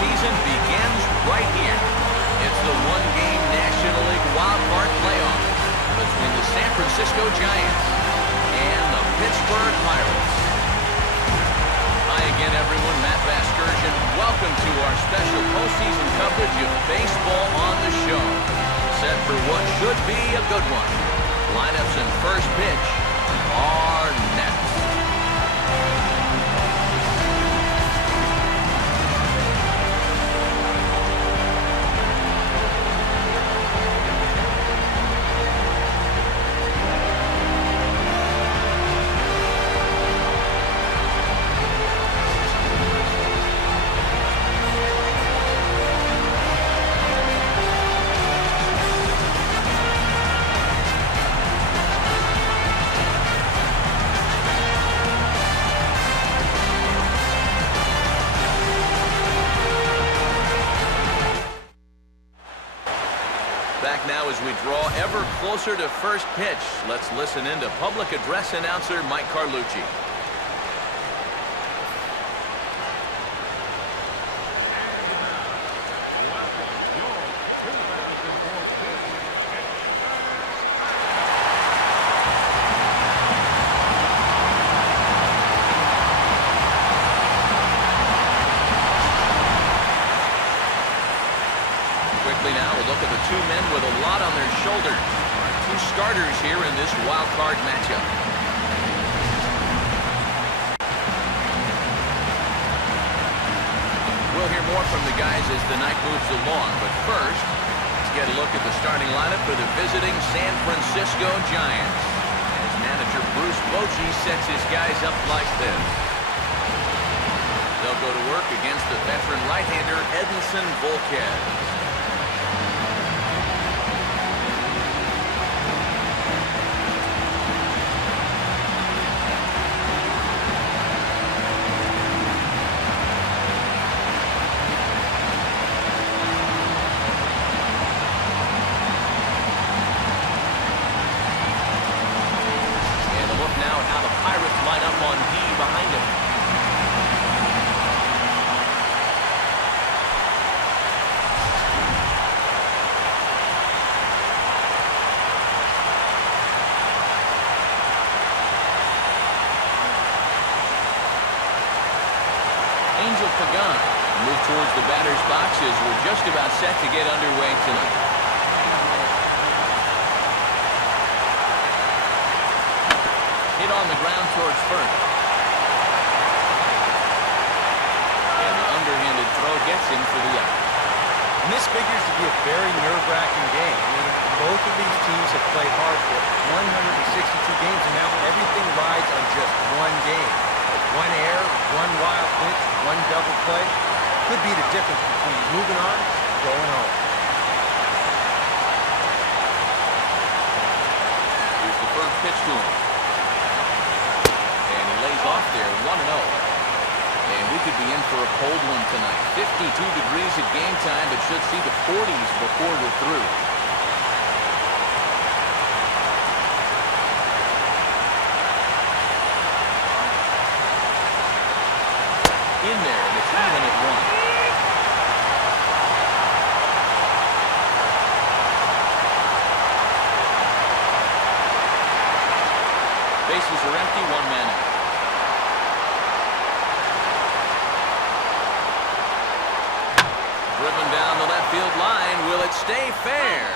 postseason begins right here. It's the one-game National League wildcard playoff between the San Francisco Giants and the Pittsburgh Pirates. Hi again, everyone. Matt Vasgersian. Welcome to our special postseason coverage of baseball on the show. Set for what should be a good one. Lineups and first pitch are next. Back now as we draw ever closer to first pitch. Let's listen in to public address announcer Mike Carlucci. Now we'll look at the two men with a lot on their shoulders. Our two starters here in this wild card matchup. We'll hear more from the guys as the night moves along, but first, let's get a look at the starting lineup for the visiting San Francisco Giants, as manager Bruce Bochy sets his guys up like this. They'll go to work against the veteran right-hander Edinson Volquez. Move towards the batter's boxes. We're just about set to get underway tonight. Hit on the ground towards first. And the underhanded throw gets him for the out. And this figures to be a very nerve-wracking game. I mean, both of these teams have played hard for 162 games, and now everything rides on just one game. One error, one wild pitch, one double play could be the difference between moving on and going home. Here's the first pitch to him. And he lays off there, 1-0. And we could be in for a cold one tonight. 52 degrees at game time, but should see the 40s before we're through. In there, and it's even at 1. Bases are empty, one man out. Driven down the left field line. Will it stay fair?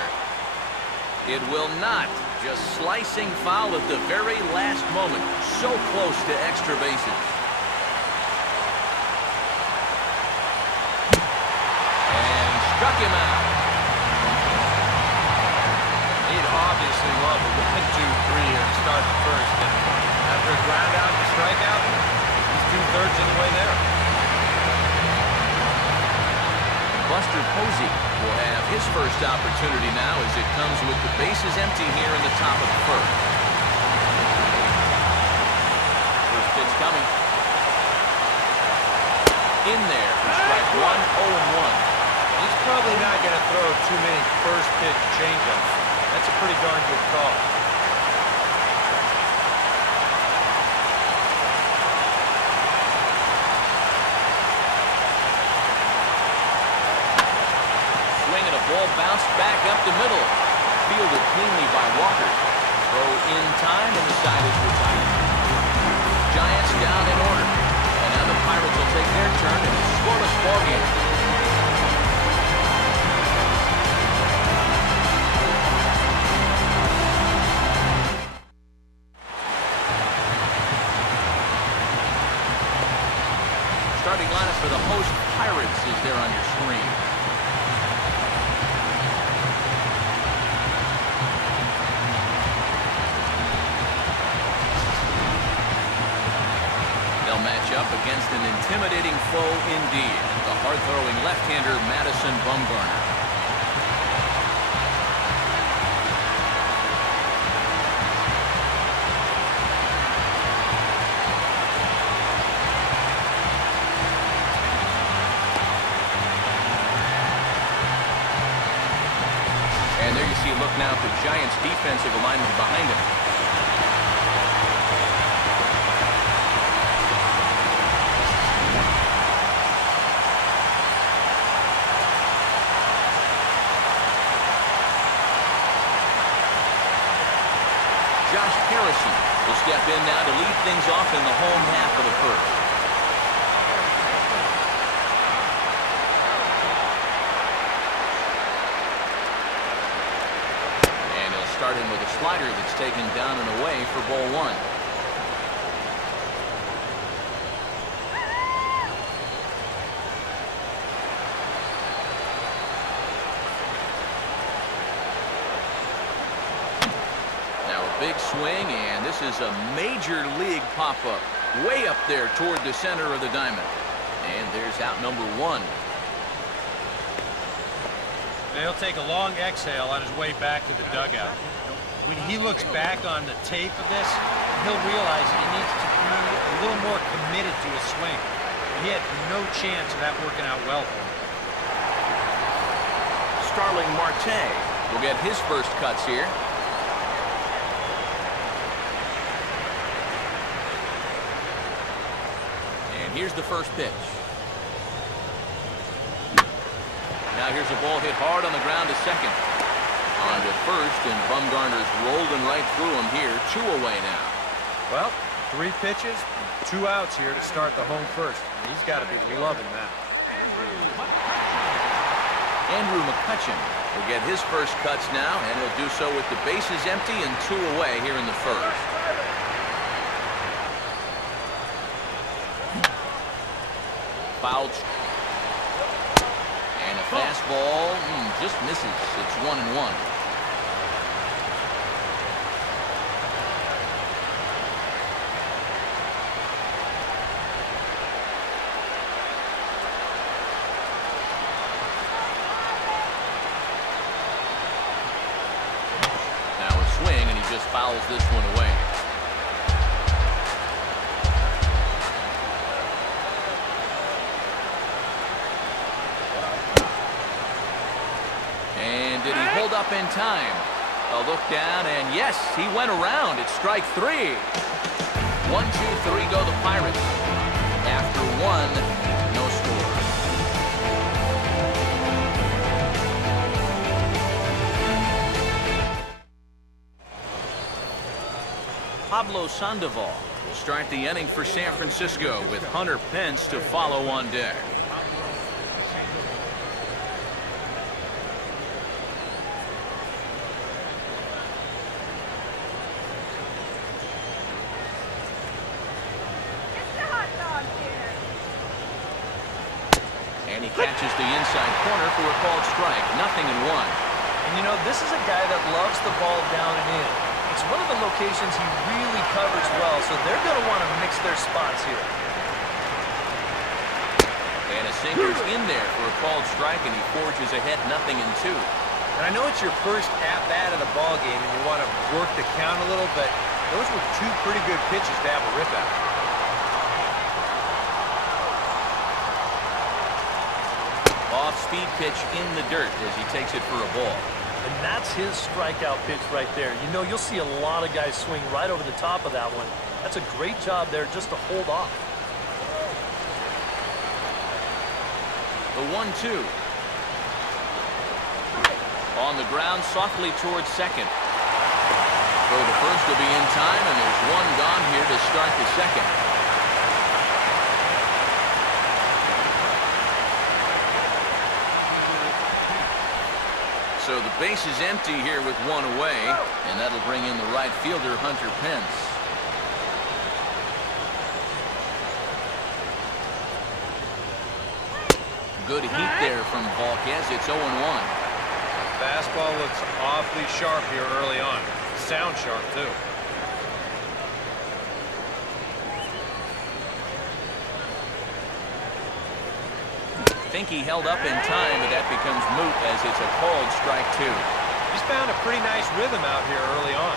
It will not. Just slicing foul at the very last moment. So close to extra bases. Struck him out. He'd obviously love a 1-2-3 here to start the first. And after a ground out and a strikeout, he's 2/3 of the way there. Buster Posey will have his first opportunity now as it comes with the bases empty here in the top of the first. First pitch coming. In there for strike one, 0-1. He's probably not going to throw too many first pitch changeups. That's a pretty darn good call. swing, and a ball bounced back up the middle. Fielded cleanly by Walker. Throw in time, and the side is retired. Giants down in order. And now the Pirates will take their turn in a scoreless ball game. Starting lineup for the host Pirates is there on your screen. They'll match up against an intimidating foe indeed, the hard-throwing left-hander Madison Bumgarner. And there you see a look now at the Giants' defensive alignment behind him. Josh Harrison will step in now to lead things off in the home half of the first. Start in with a slider that's taken down and away for ball one. Now a big swing, and this is a major league pop-up way up there toward the center of the diamond. And there's out number one. He'll take a long exhale on his way back to the dugout. When he looks back on the tape of this, he'll realize he needs to be a little more committed to his swing. He had no chance of that working out well for him. Starling Marte will get his first cuts here. And here's the first pitch. Now here's a ball hit hard on the ground to second. On to first, and Bumgarner's rolling right through him here. 2 away now. Well, 3 pitches, 2 outs here to start the home first. He's got to be loving that. Andrew McCutchen will get his first cuts now, and he'll do so with the bases empty and 2 away here in the first. Fouled. And a fastball just misses. It's 1-1. Now a swing, and he just fouls this one away. Did he hold up in time? A look down, and yes, he went around. It's strike 3. 1, 2, 3 go the Pirates. After 1, no score. Pablo Sandoval will start the inning for San Francisco with Hunter Pence to follow on deck. And he catches the inside corner for a called strike. 0-1. And you know, this is a guy that loves the ball down and in. It's one of the locations he really covers well, so they're going to want to mix their spots here. And a sinker's in there for a called strike, and he forges ahead 0-2. And I know it's your first at-bat of the ball game, and you want to work the count a little, but those were 2 pretty good pitches to have a rip at. Off-speed pitch in the dirt as he takes it for a ball. And that's his strikeout pitch right there. You know, you'll see a lot of guys swing right over the top of that one. That's a great job there just to hold off. The 1-2. On the ground, softly towards second. Throw to first will be in time, and there's one gone here to start the second. So the base is empty here with one away, and that'll bring in the right fielder, Hunter Pence. Good heat there from Volquez. It's 0-1. Fastball looks awfully sharp here early on. Sound sharp, too. Think he held up in time, but that becomes moot as it's a called strike 2. He's found a pretty nice rhythm out here early on.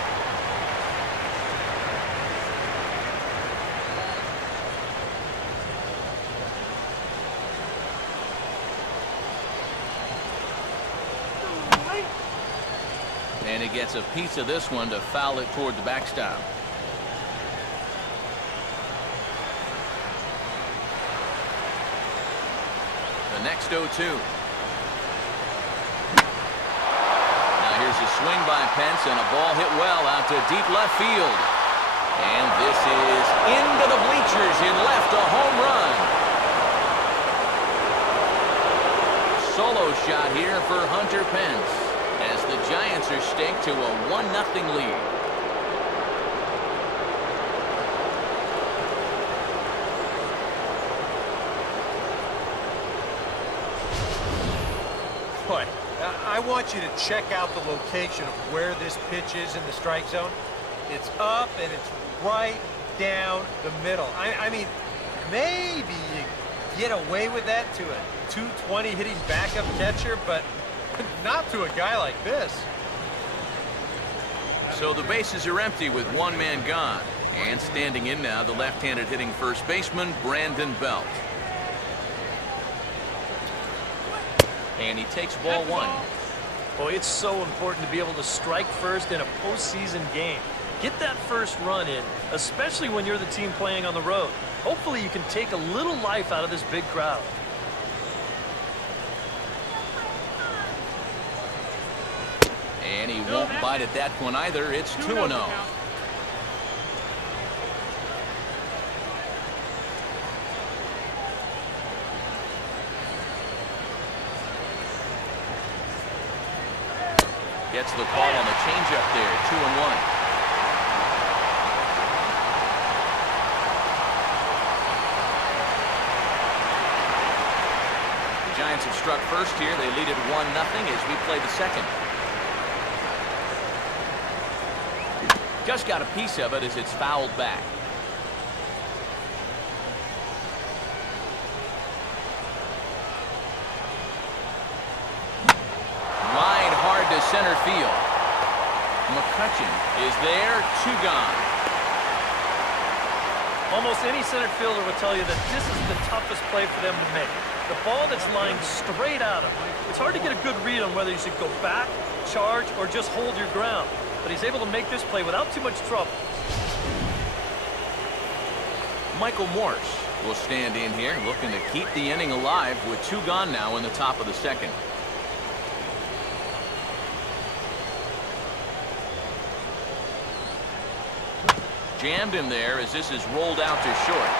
And he gets a piece of this one to foul it toward the backstop. The next 0-2. Now here's a swing by Pence and a ball hit well out to deep left field. And this is into the bleachers in left, a home run. Solo shot here for Hunter Pence as the Giants are staked to a 1-0 lead. Boy, I want you to check out the location of where this pitch is in the strike zone. It's up and it's right down the middle. I mean, maybe you get away with that to a 220 hitting backup catcher, but not to a guy like this. So the bases are empty with one man gone. And standing in now, the left-handed hitting first baseman, Brandon Belt. And he takes ball 1. Boy, it's so important to be able to strike first in a postseason game. Get that first run in, especially when you're the team playing on the road. Hopefully you can take a little life out of this big crowd. And he won't bite at that one either. It's 2-0. Gets the call on the changeup there. 2-1. The Giants have struck first here. They lead it 1-0 as we play the second. Just got a piece of it as it's fouled back. Line hard to center field. McCutchen is there, 2 gone. Almost any center fielder will tell you that this is the toughest play for them to make. The ball that's lined straight at him. It's hard to get a good read on whether you should go back, charge, or just hold your ground. But he's able to make this play without too much trouble. Michael Morse will stand in here looking to keep the inning alive with 2 gone now in the top of the second. Jammed him there as this is rolled out to short.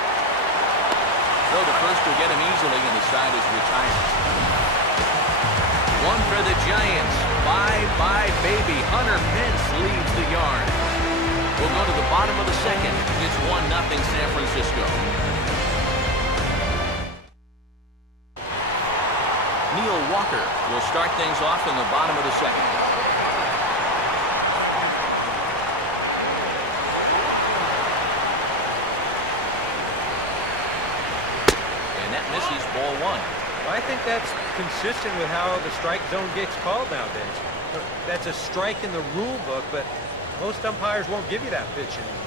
Throw to first will get him easily, and the side is retired. One for the Giants. Bye-bye, baby. Hunter Pence leads the yard. We'll go to the bottom of the second. It's 1-0 San Francisco. Neil Walker will start things off in the bottom of the second. And that misses ball 1. I think that's consistent with how the strike zone gets called nowadays. That's a strike in the rule book, but most umpires won't give you that pitch anymore.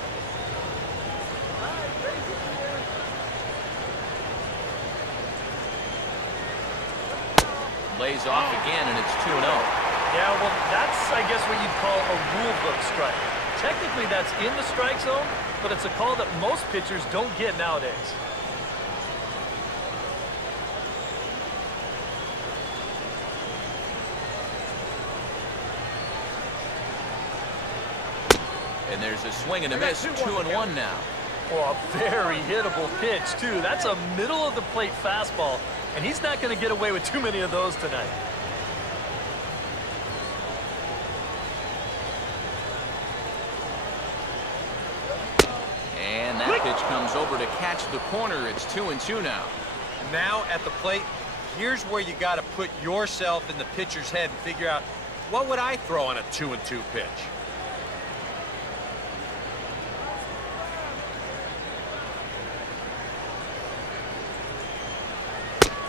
Lays off again, and it's 2-0. Yeah, well, that's, I guess, what you'd call a rule book strike. Technically, that's in the strike zone, but it's a call that most pitchers don't get nowadays. And there's a swing and a miss, 2-1 now. Oh, a very hittable pitch, too. That's a middle-of-the-plate fastball, and he's not going to get away with too many of those tonight. And that pitch comes over to catch the corner. It's 2-2 now. Now at the plate, here's where you got to put yourself in the pitcher's head and figure out, what would I throw on a 2-2 pitch?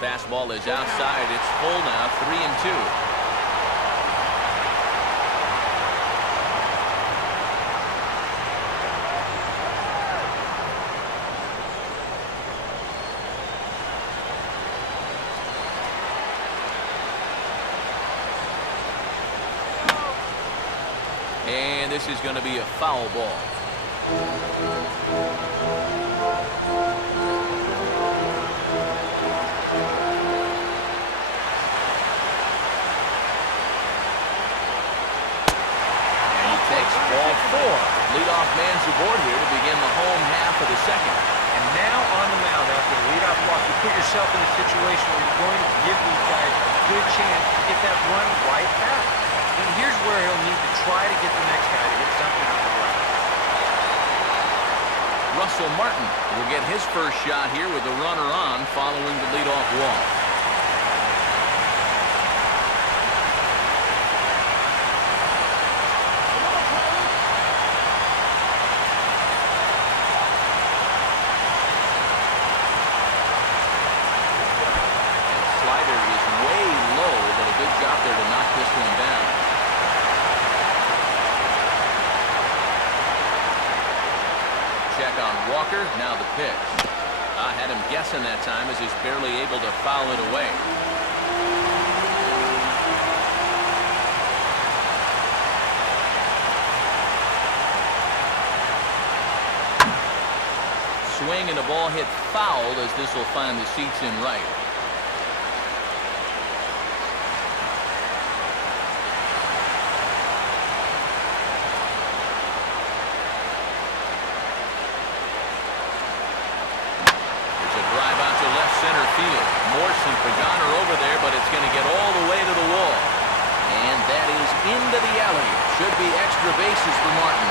Fastball is outside. It's full now, 3-2. And this is going to be a foul ball. Ball 4. Leadoff man's aboard here to begin the home half of the second. And now on the mound after the leadoff walk, you put yourself in a situation where you're going to give these guys a good chance to get that run right back. And here's where he'll need to try to get the next guy to hit something on the ground. Russell Martin will get his first shot here with the runner on following the leadoff walk. Walker, now the pitch. I had him guessing that time as he's barely able to foul it away. Swing and a ball hit foul as this will find the seats in right. Morrison for Goner over there, but it's going to get all the way to the wall. And that is into the alley. Should be extra bases for Martin.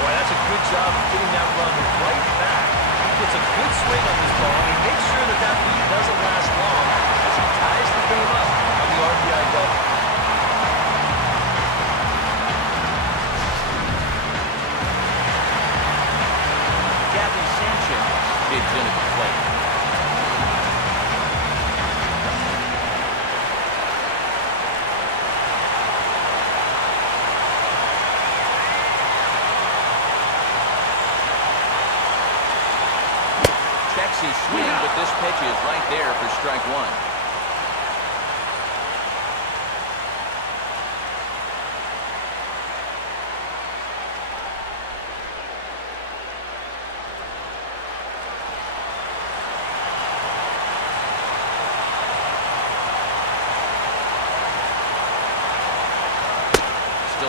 Boy, that's a good job of getting that run right back. He puts a good swing on this ball, and he makes sure that that lead doesn't last long as he ties the game up on the RBI double. Digs into the plate. Checks his swing, but this pitch is right there for strike one.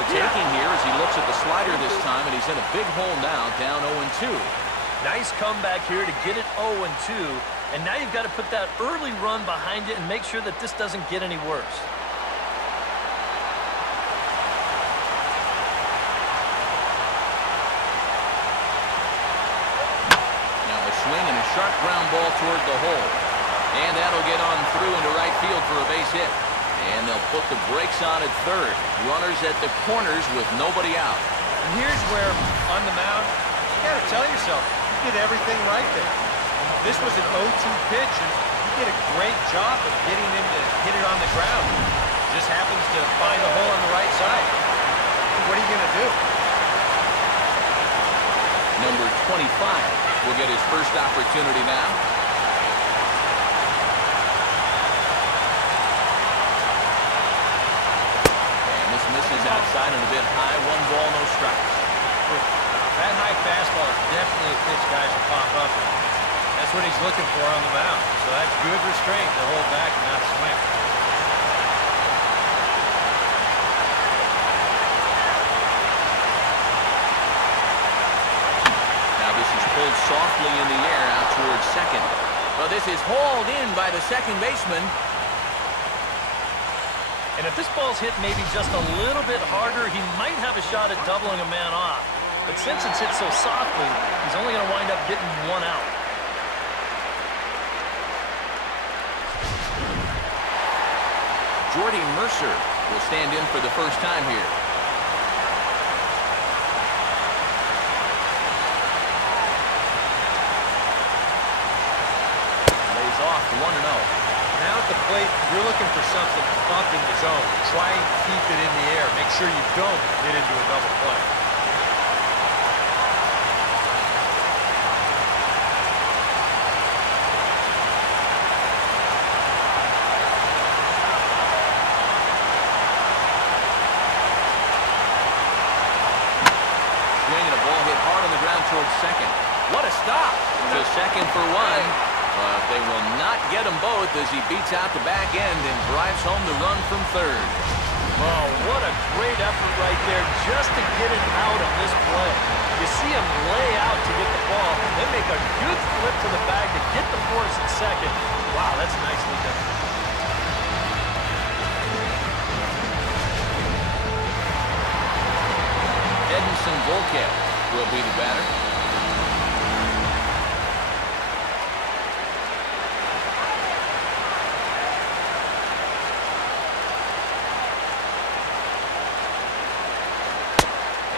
Taking here as he looks at the slider this time, and he's in a big hole now, down 0-2. Nice comeback here to get it 0-2, and now you've got to put that early run behind it and make sure that this doesn't get any worse. Now a swing and a sharp ground ball toward the hole, and that'll get on through into right field for a base hit. And they'll put the brakes on at third. Runners at the corners with nobody out. And here's where, on the mound, you got to tell yourself, you did everything right there. This was an 0-2 pitch, and you did a great job of getting him to hit it on the ground. Just happens to find the hole on the right side. What are you going to do? Number 25 will get his first opportunity now. Outside and a bit high, 1 ball, no strikes. That high fastball is definitely a pitch guys will pop up. That's what he's looking for on the mound. So that's good restraint to hold back and not swing. pulled softly in the air out towards second. Well, this is hauled in by the second baseman. And if this ball's hit maybe just a little bit harder, he might have a shot at doubling a man off. But since it's hit so softly, he's only going to wind up getting one out. Jordy Mercer will stand in for the first time here. Lays off 1-0. Now at the plate, you're looking for something up in the zone. Try and keep it in the air. Make sure you don't get into a double play. Swinging a ball hit hard on the ground towards second. What a stop! To second for one. But they will not get them both as he beats out the back end and drives home the run from third. Oh, what a great effort right there just to get it out on this play. You see him lay out to get the ball, then make a good flip to the bag to get the force at second. Wow, that's nicely done. Edinson Volquez will be the batter.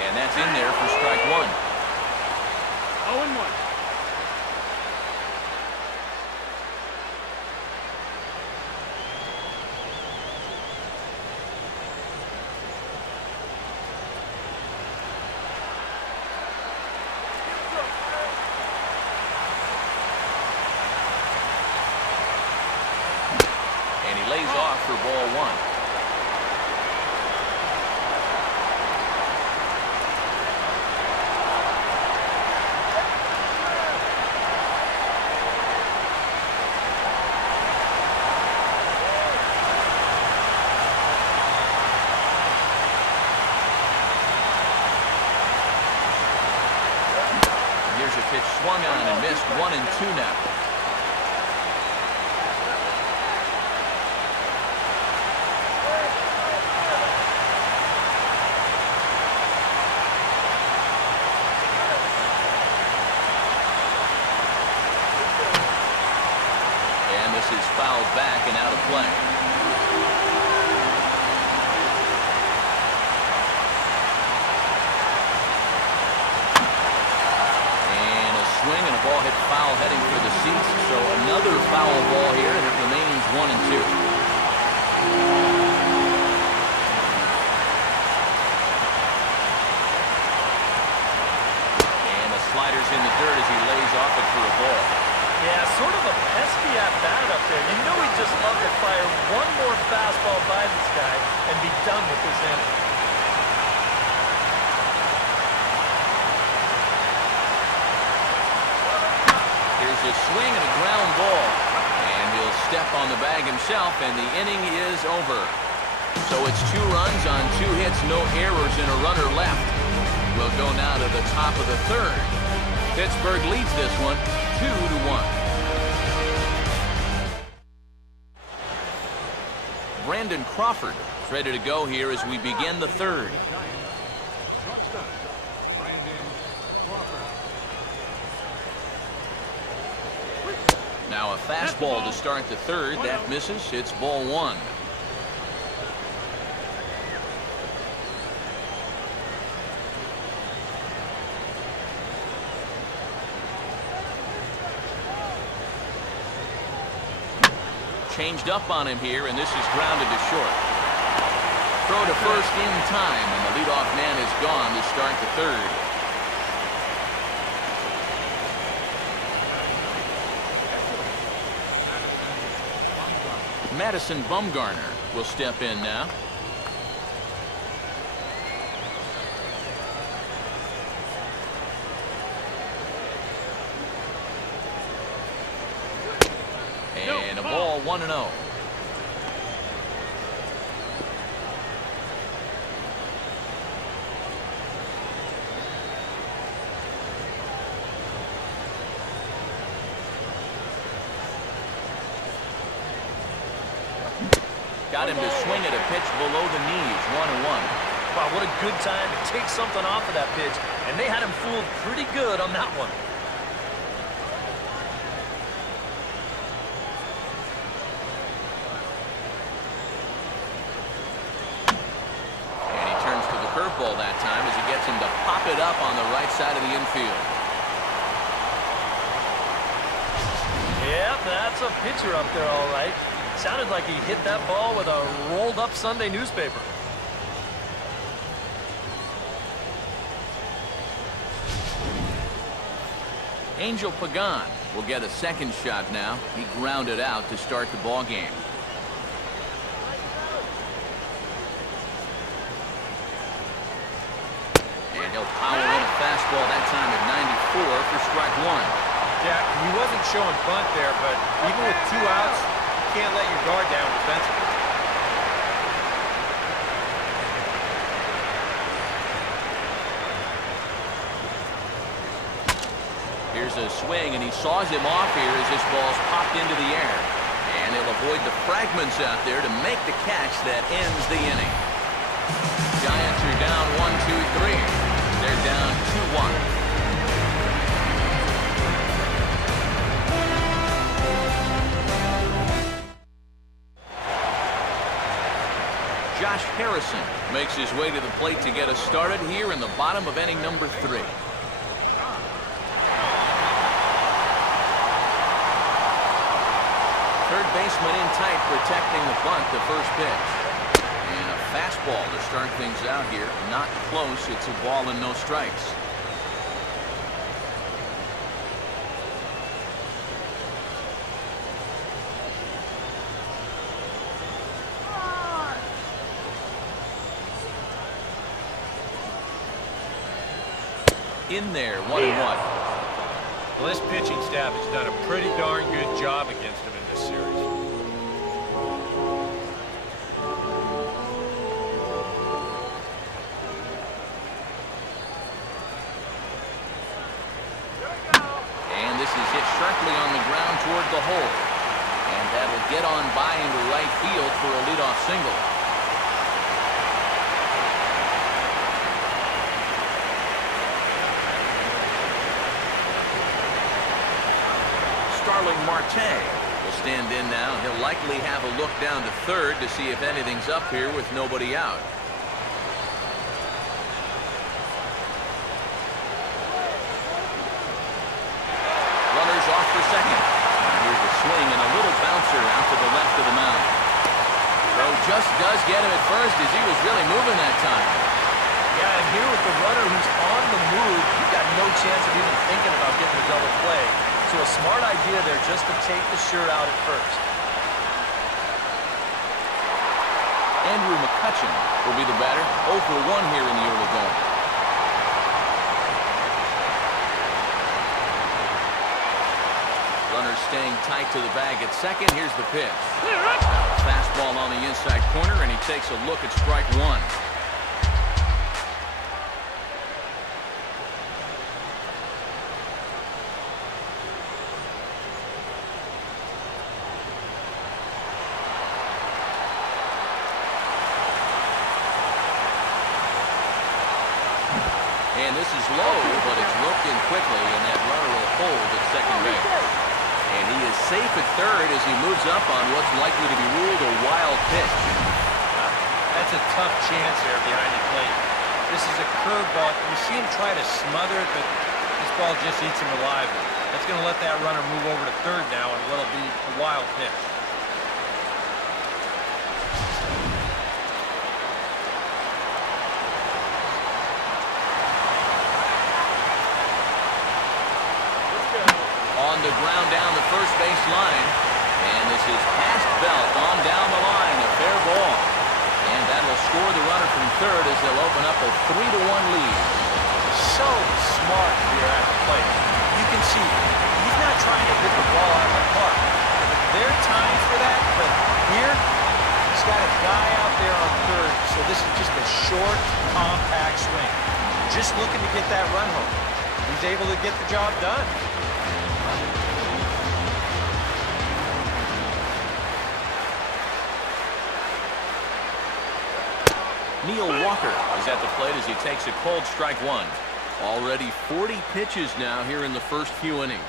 And that's in there for strike one. 0-1. And he lays off for ball one. Here's a pitch swung on and missed. 1-2 now. And this is fouled back and out of play. Swing and a ball hit foul heading for the seats. So another foul ball here, and it remains 1-2. And the slider's in the dirt as he lays off it for a ball. Yeah, sort of a pesky at-bat up there. You know he'd just love to fire one more fastball by this guy and be done with this inning. Here's a swing and a ground ball. And he'll step on the bag himself, and the inning is over. So it's 2 runs on 2 hits, no errors, and a runner left. We'll go now to the top of the third. Pittsburgh leads this one 2-1. Brandon Crawford is ready to go here as we begin the third. Now a fastball to start the third. That misses. It's ball one. Changed up on him here, and this is grounded to short. Throw to first in time, and the leadoff man is gone to start the third. Madison Bumgarner will step in now. And a ball, 1-0. Got him to swing at a pitch below the knees, 1-1. Wow, what a good time to take something off of that pitch. And they had him fooled pretty good on that one. And he turns to the curveball that time as he gets him to pop it up on the right side of the infield. Yeah, that's a pitcher up there, all right. Sounded like he hit that ball with a rolled-up Sunday newspaper. Angel Pagan will get a second shot now. He grounded out to start the ball game. And he'll power in a fastball that time at 94 for strike one. Yeah, he wasn't showing bunt there, but even with 2 outs, you can't let your guard down defensively. Here's a swing, and he saws him off here as this ball's popped into the air. And he'll avoid the fragments out there to make the catch that ends the inning. Giants are down 1-2-3. They're down 2-1. Josh Harrison makes his way to the plate to get us started here in the bottom of inning number 3. Third baseman in tight, protecting the bunt, the first pitch. And a fastball to start things out here. Not close. It's a ball and no strikes. In there, 1-1. Well, this pitching staff has done a pretty darn good job against him in this series. And this is hit sharply on the ground toward the hole. And that'll get on by into right field for a leadoff single. Marte will stand in now. He'll likely have a look down to third to see if anything's up here with nobody out. Runners off for second. And here's a swing and a little bouncer out to the left of the mound. Throw just does get him at first as he was really moving that time. Yeah, and here with the runner who's on the move, you've got no chance of even thinking about getting a double play. So a smart idea there just to take the sure out at first. Andrew McCutchen will be the batter. 0 for 1 here in the early going. Runner staying tight to the bag at second. Here's the pitch. Fastball on the inside corner, and he takes a look at strike one. And this is low, but it's roped in quickly, and that runner will hold at second base. And he is safe at third as he moves up on what's likely to be ruled a wild pitch. That's a tough chance there behind the plate. This is a curveball. You see him try to smother it, but this ball just eats him alive. That's going to let that runner move over to third now, and what'll be a wild pitch. On the ground down the first base line. And this is past Belt on down the line. A fair ball. And that will score the runner from third as they'll open up a 3-1 lead. So smart here at the plate. You can see he's not trying to hit the ball out of the park. There are times for that, but here he's got a guy out there on third, so this is just a short, compact swing. Just looking to get that run home. He's able to get the job done. Neil Walker is at the plate as he takes a cold strike one. Already 40 pitches now here in the first few innings.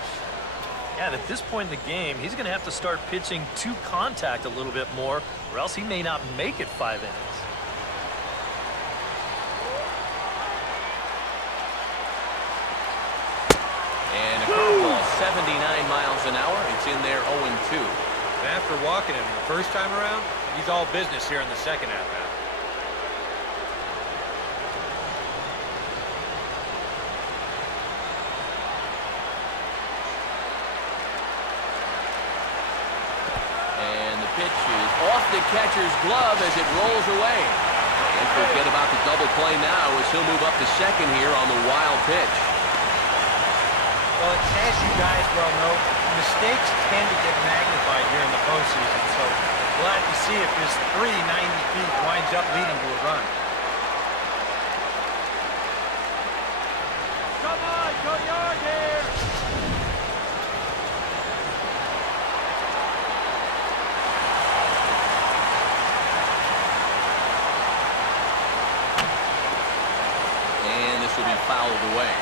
Yeah, and at this point in the game, he's going to have to start pitching to contact a little bit more, or else he may not make it 5 innings. And a curveball, 79 miles an hour. It's in there 0-2. And after walking him the first time around, he's all business here in the second at bat. And the pitch is off the catcher's glove as it rolls away. And forget about the double play now as he'll move up to second here on the wild pitch. Well, as you guys well know, mistakes tend to get magnified here in the postseason, so we'll have to see if this 390 feet winds up leading to a run. Come on, go yard here. And this will be fouled away.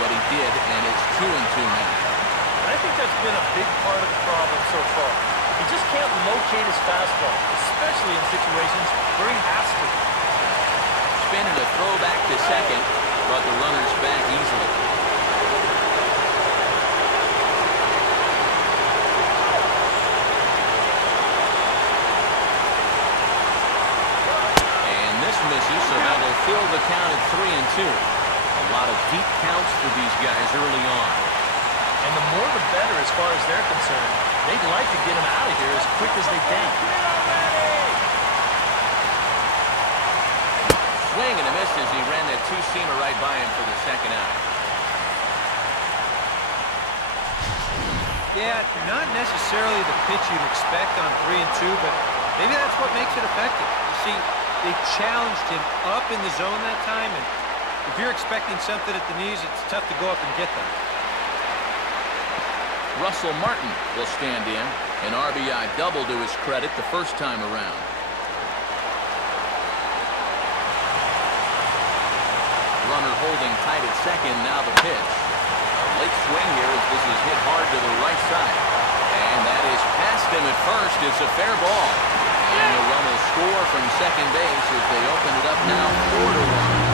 But he did, and it's 2-2 now. I think that's been a big part of the problem so far. He just can't locate his fastball, especially in situations where he has to. Spinning a throwback to second, but the runner's back easily. And this misses, so that'll fill the count at 3-2. A lot of deep counts for these guys early on. And the more the better as far as they're concerned. They'd like to get him out of here as quick as they can. Swing and a miss as he ran that two-seamer right by him for the second out. Yeah, not necessarily the pitch you'd expect on 3-2, but maybe that's what makes it effective. You see, they challenged him up in the zone that time, and if you're expecting something at the knees, it's tough to go up and get them. Russell Martin will stand in. An RBI double to his credit the first time around. Runner holding tight at second, now the pitch. A late swing here as this is hit hard to the right side. And that is past him at first. It's a fair ball. And the run will score from second base as they open it up now 4-1.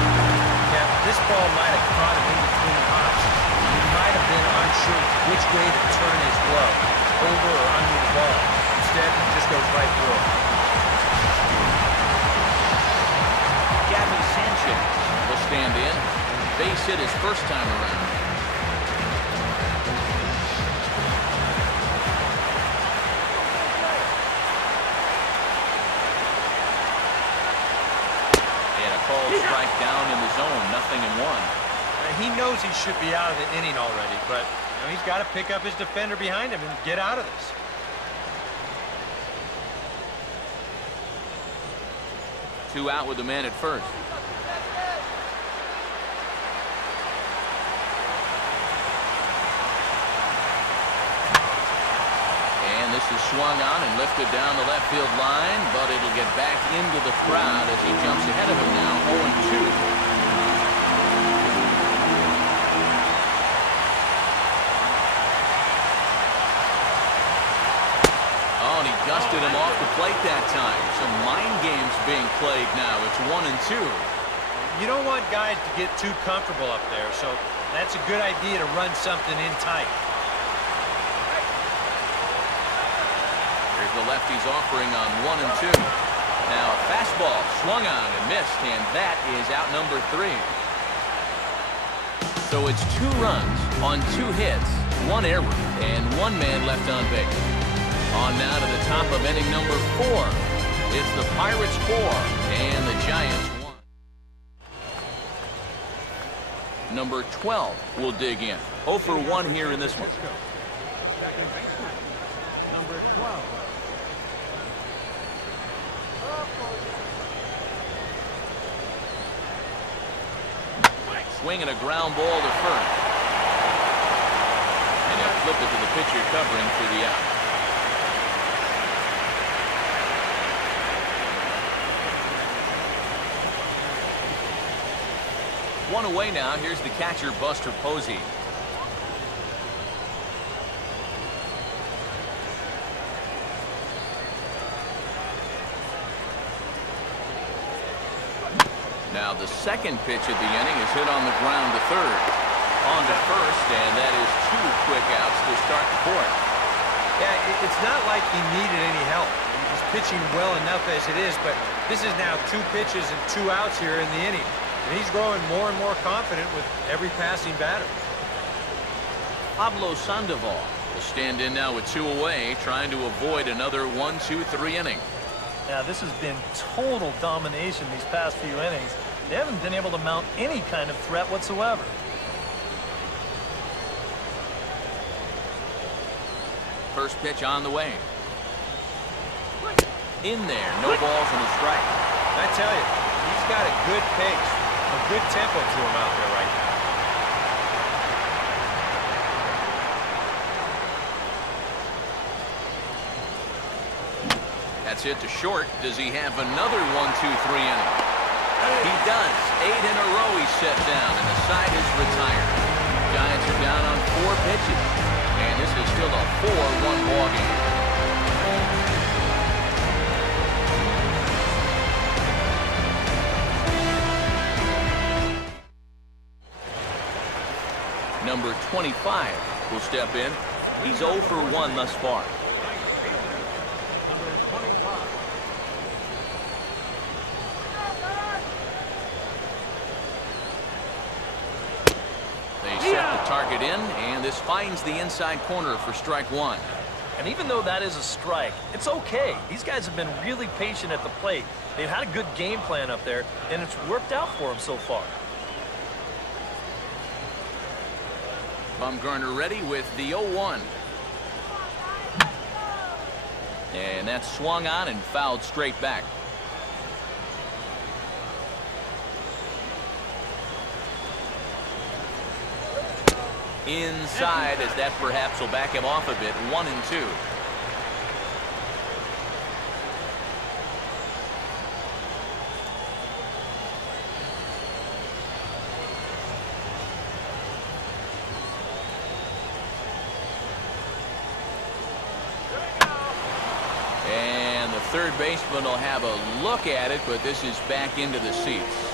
This ball might have caught him in between the hops. He might have been unsure which way to turn his glove, over or under the ball. Instead, it just goes right through it. Gavin Sanchez will stand in. Base hit his first time around. Called strike down in the zone, 0-1. He knows he should be out of the inning already, but he's got to pick up his defender behind him and get out of this. Two out with the man at first. And this is swung on and lifted down the left field line, but it'll get back into the crowd as he jumps ahead of him now, 0-2. Oh, and he dusted him off the plate that time. Some mind games being played now. It's 1-2. You don't want guys to get too comfortable up there, so that's a good idea to run something in tight. The lefty's offering on 1-2. Now a fastball swung on and missed, and that is out number 3. So it's 2 runs on 2 hits, 1 error, and 1 man left on base. On now to the top of inning number 4. It's the Pirates 4 and the Giants 1. Number 12 will dig in. 0 for 1 here in this one. Second baseman, number 12. Swinging a ground ball to first. And he'll flip it to the pitcher covering for the out. One away now. Here's the catcher, Buster Posey. Now the second pitch of the inning is hit on the ground to third. On to first, and that is 2 quick outs to start the fourth. Yeah, it's not like he needed any help. He's pitching well enough as it is, but this is now 2 pitches and 2 outs here in the inning. And he's growing more and more confident with every passing batter. Pablo Sandoval will stand in now with 2 away, trying to avoid another 1-2-3 inning. Now, this has been total domination these past few innings. They haven't been able to mount any kind of threat whatsoever. First pitch on the way. In there, no balls and a strike. I tell you, he's got a good pace, a good tempo to him out there right now. That's hit to short. Does he have another 1-2-3 inning? He does. 8 in a row he's set down, and the side is retired. Giants are down on 4 pitches, and this is still a 4-1 ball game. Number 25 will step in. He's 0 for 1 thus far. Target in, and this finds the inside corner for strike 1. And even though that is a strike, it's okay. These guys have been really patient at the plate. They've had a good game plan up there, and it's worked out for them so far. Bumgarner ready with the 0-1. And that's swung on and fouled straight back. Inside, as that perhaps will back him off a bit. 1-2. And the third baseman will have a look at it, but this is back into the seats.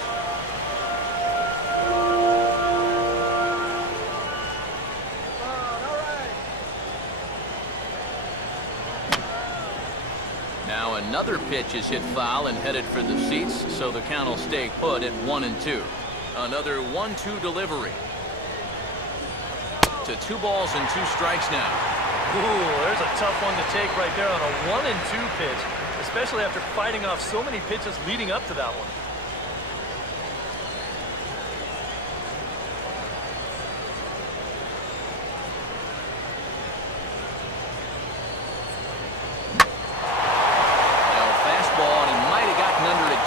Now another pitch is hit foul and headed for the seats, so the count will stay put at 1-2. Another 1-2 delivery. To 2 balls and 2 strikes now. Ooh, there's a tough one to take right there on a 1-2 pitch, especially after fighting off so many pitches leading up to that one.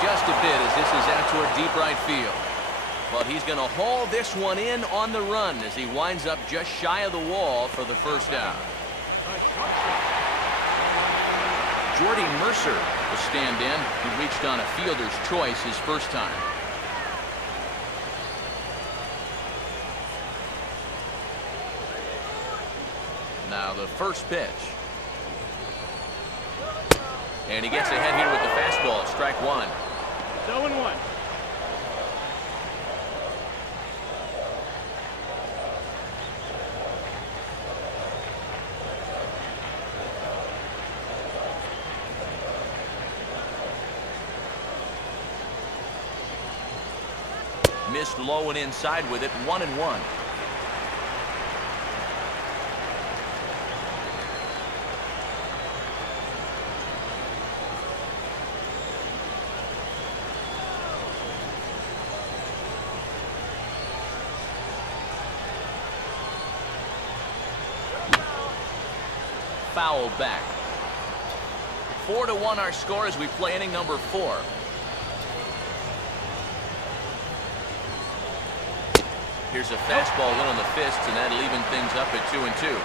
Just a bit as this is out toward deep right field. But he's going to haul this one in on the run as he winds up just shy of the wall for the first out. Jordy Mercer will stand in. He reached on a fielder's choice his first time. Now the first pitch. And he gets ahead here with the fastball. Strike 1. 0-1. Missed low and inside with it. 1-1. Foul back. 4-1 our score as we play inning number 4. Here's a fastball in on the fists, and that'll even things up at 2-2.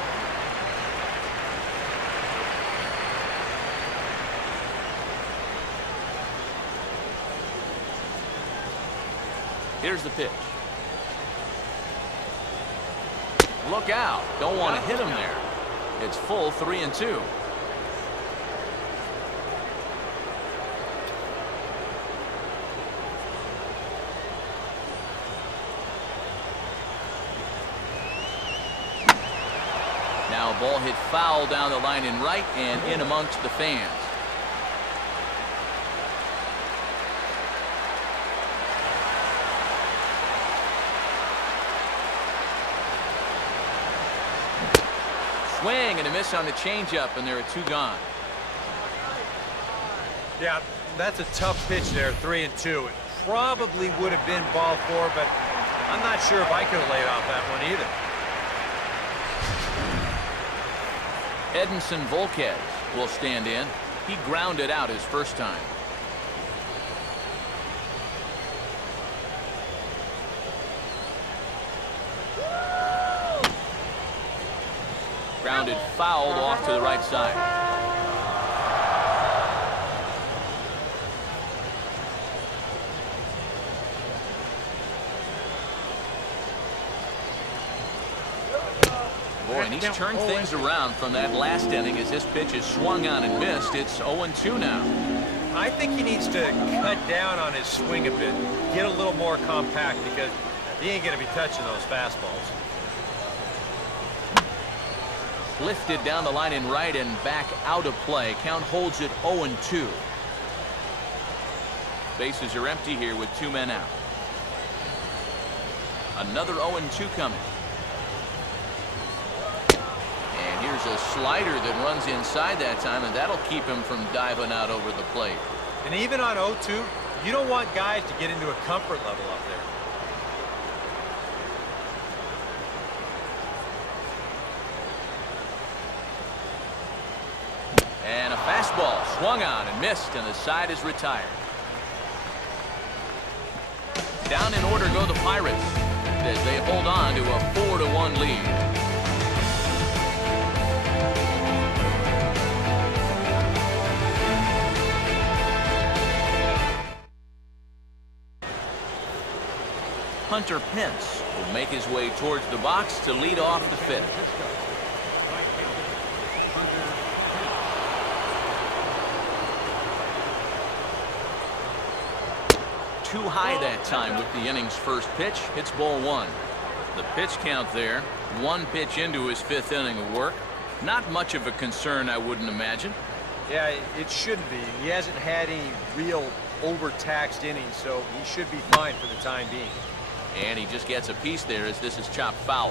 Here's the pitch. Look out. Don't want to hit him there. It's full 3-2. Now a ball hit foul down the line in right and in amongst the fans. Swing and a miss on the changeup, and there are 2 gone. Yeah, that's a tough pitch there, 3-2. It probably would have been ball 4, but I'm not sure if I could have laid off that one either. Edinson Volquez will stand in. He grounded out his first time. Grounded foul off to the right side. Boy, and he's turned things around from that last inning as this pitch is swung on and missed. It's 0-2 now. I think he needs to cut down on his swing a bit, get a little more compact, because he ain't going to be touching those fastballs. Lifted down the line in right and back out of play. Count holds it 0-2. Bases are empty here with 2 men out. Another 0-2 coming. And here's a slider that runs inside that time, and that'll keep him from diving out over the plate. And even on 0-2, you don't want guys to get into a comfort level up there. And a fastball swung on and missed, and the side is retired. Down in order go the Pirates as they hold on to a 4-1 lead. Hunter Pence will make his way towards the box to lead off the 5th. Too high that time with the inning's first pitch. It's ball 1. The pitch count there. 1 pitch into his 5th inning of work. Not much of a concern, I wouldn't imagine. Yeah, it shouldn't be. He hasn't had any real overtaxed innings, so he should be fine for the time being. And he just gets a piece there as this is chopped foul.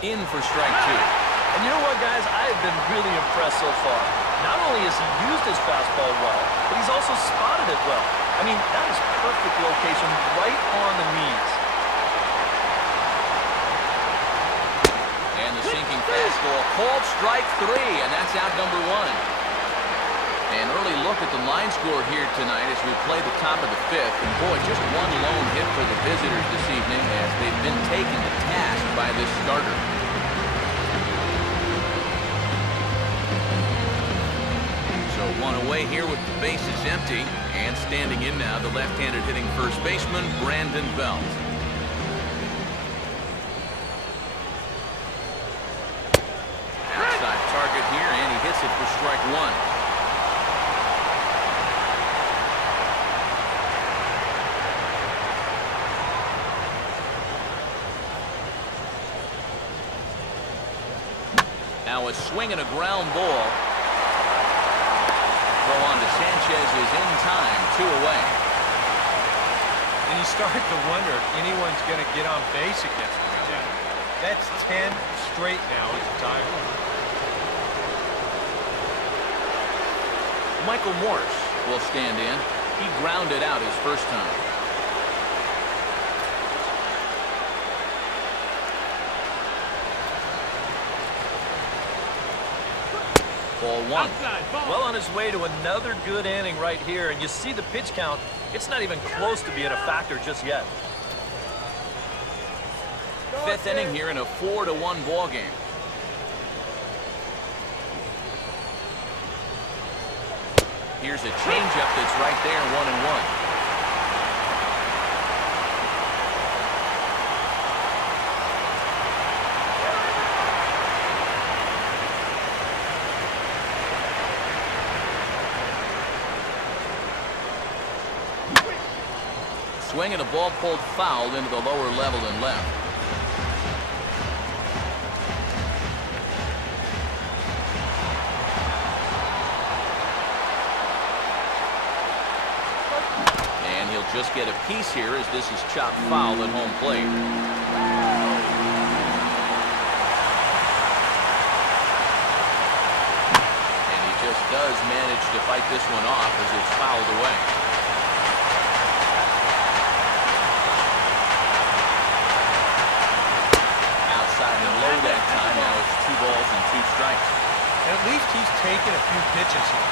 In for strike 2. And you know what, guys? I have been really impressed so far. Not only has he used his fastball well, but he's also spotted it well. I mean, that is perfect location right on the knees. And the sinking fastball called strike 3, and that's out number 1. An early look at the line score here tonight as we play the top of the 5th. And boy, just 1 lone hit for the visitors this evening as they've been taken to task by this starter. So 1 away here with the bases empty, and standing in now the left-handed hitting first baseman Brandon Belt. Outside target here, and he hits it for strike 1. Now a swing and a ground ball. Throw on to Sanchez is in time, 2 away. And you start to wonder if anyone's going to get on base against him again. That's 10 straight now as a tie. Michael Morse will stand in. He grounded out his first time. Ball one. Well on his way to another good inning right here, and you see the pitch count. It's not even close to being a factor just yet. Fifth inning here in a 4-1 ball game. Here's a changeup that's right there, 1-1. Swing and a ball pulled foul into the lower level and left. And he'll just get a piece here as this is chopped foul at home plate. And he just does manage to fight this one off as it's fouled away. Low that time. Now it's 2 balls and 2 strikes. And at least he's taken a few pitches here.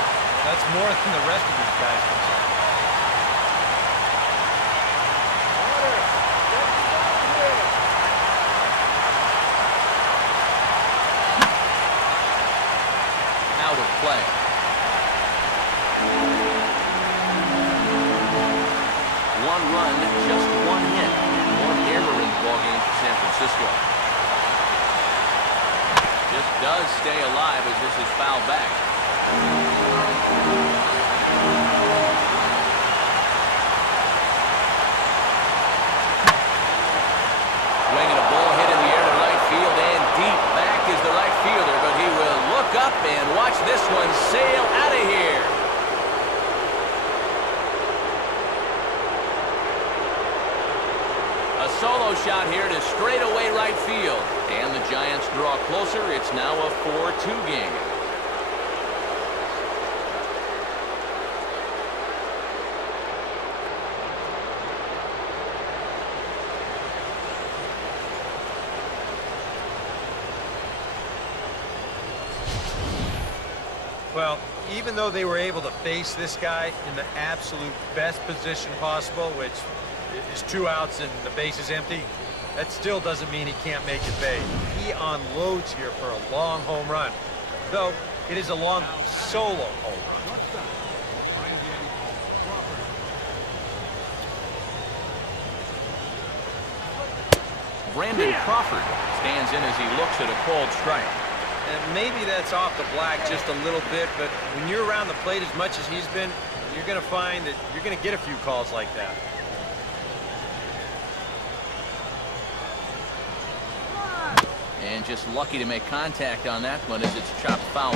That's more than the rest of these guys can say. Out of play. One run, just 1 hit, and 1 error in the ballgame for San Francisco. Just does stay alive as this is fouled back. Swinging a ball hit in the air to right field, and deep back is the right fielder, but he will look up and watch this one sail out of here. A solo shot here to straightaway right field. And the Giants draw closer. It's now a 4-2 game. Well, even though they were able to face this guy in the absolute best position possible, which is 2 outs and the base is empty, that still doesn't mean he can't make it pay. He unloads here for a long home run, though it is a long solo home run. Brandon Crawford stands in as he looks at a called strike. And maybe that's off the black just a little bit, but when you're around the plate as much as he's been, you're going to find that you're going to get a few calls like that. And just lucky to make contact on that one as it's chopped foul.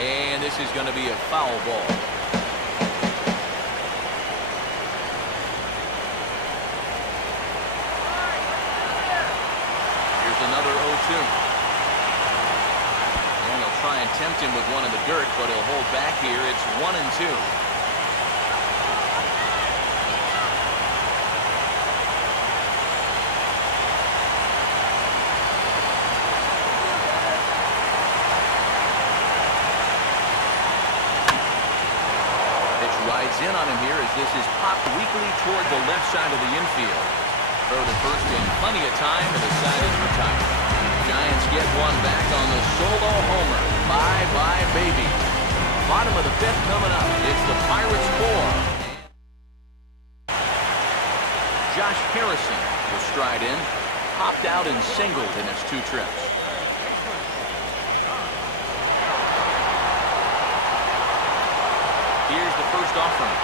And this is going to be a foul ball. Here's another 0-2. And they'll try and tempt him with one in the dirt, but he'll hold back here. It's 1-2. In on him here as this is popped weakly toward the left side of the infield. Throw to first in plenty of time, and the side is retired. Giants get one back on the solo homer. Bye-bye, baby. Bottom of the 5th coming up. It's the Pirates 4. Josh Harrison will stride in. Popped out and singled in his 2 trips. Here's the first offering.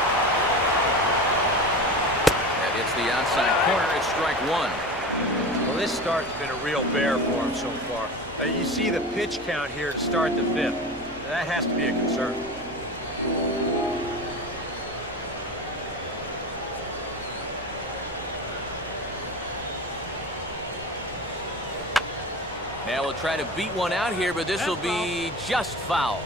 That hits the outside corner. It's strike 1. Well, this start's been a real bear for him so far. You see the pitch count here to start the 5th. That has to be a concern. Now we'll try to beat one out here, but this will be just foul.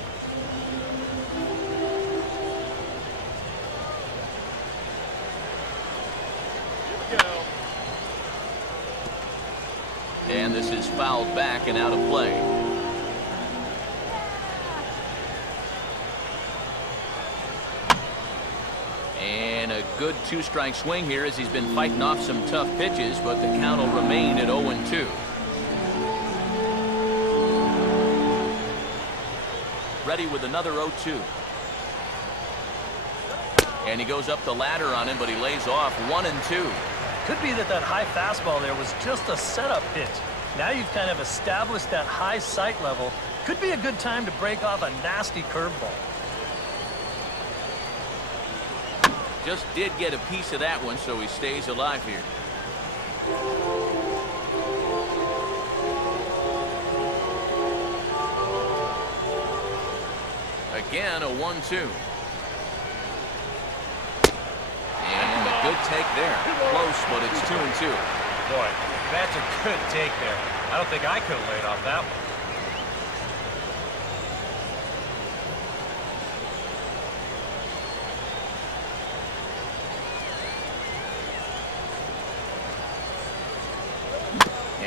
And this is fouled back and out of play. And a good two-strike swing here as he's been fighting off some tough pitches, but the count will remain at 0-2. Ready with another 0-2. And he goes up the ladder on him, but he lays off 1-2. Could be that high fastball there was just a setup pitch. Now you've kind of established that high sight level. Could be a good time to break off a nasty curveball. Just did get a piece of that one, so he stays alive here. Again, a 1-2. And a good take there. Close, but it's 2-2. Boy, that's a good take there. I don't think I could have laid off that one.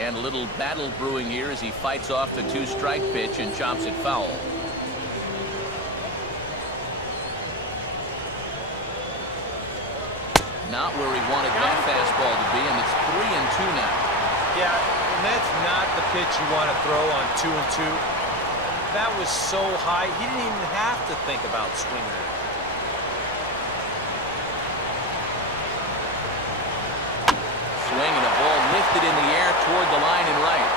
And a little battle brewing here as he fights off the two-strike pitch and chops it foul. Not where he wanted that fastball to be, and it's 3-2 now. Yeah, and that's not the pitch you want to throw on 2-2. That was so high, he didn't even have to think about swinging it. Swing and a ball lifted in the air toward the line and right.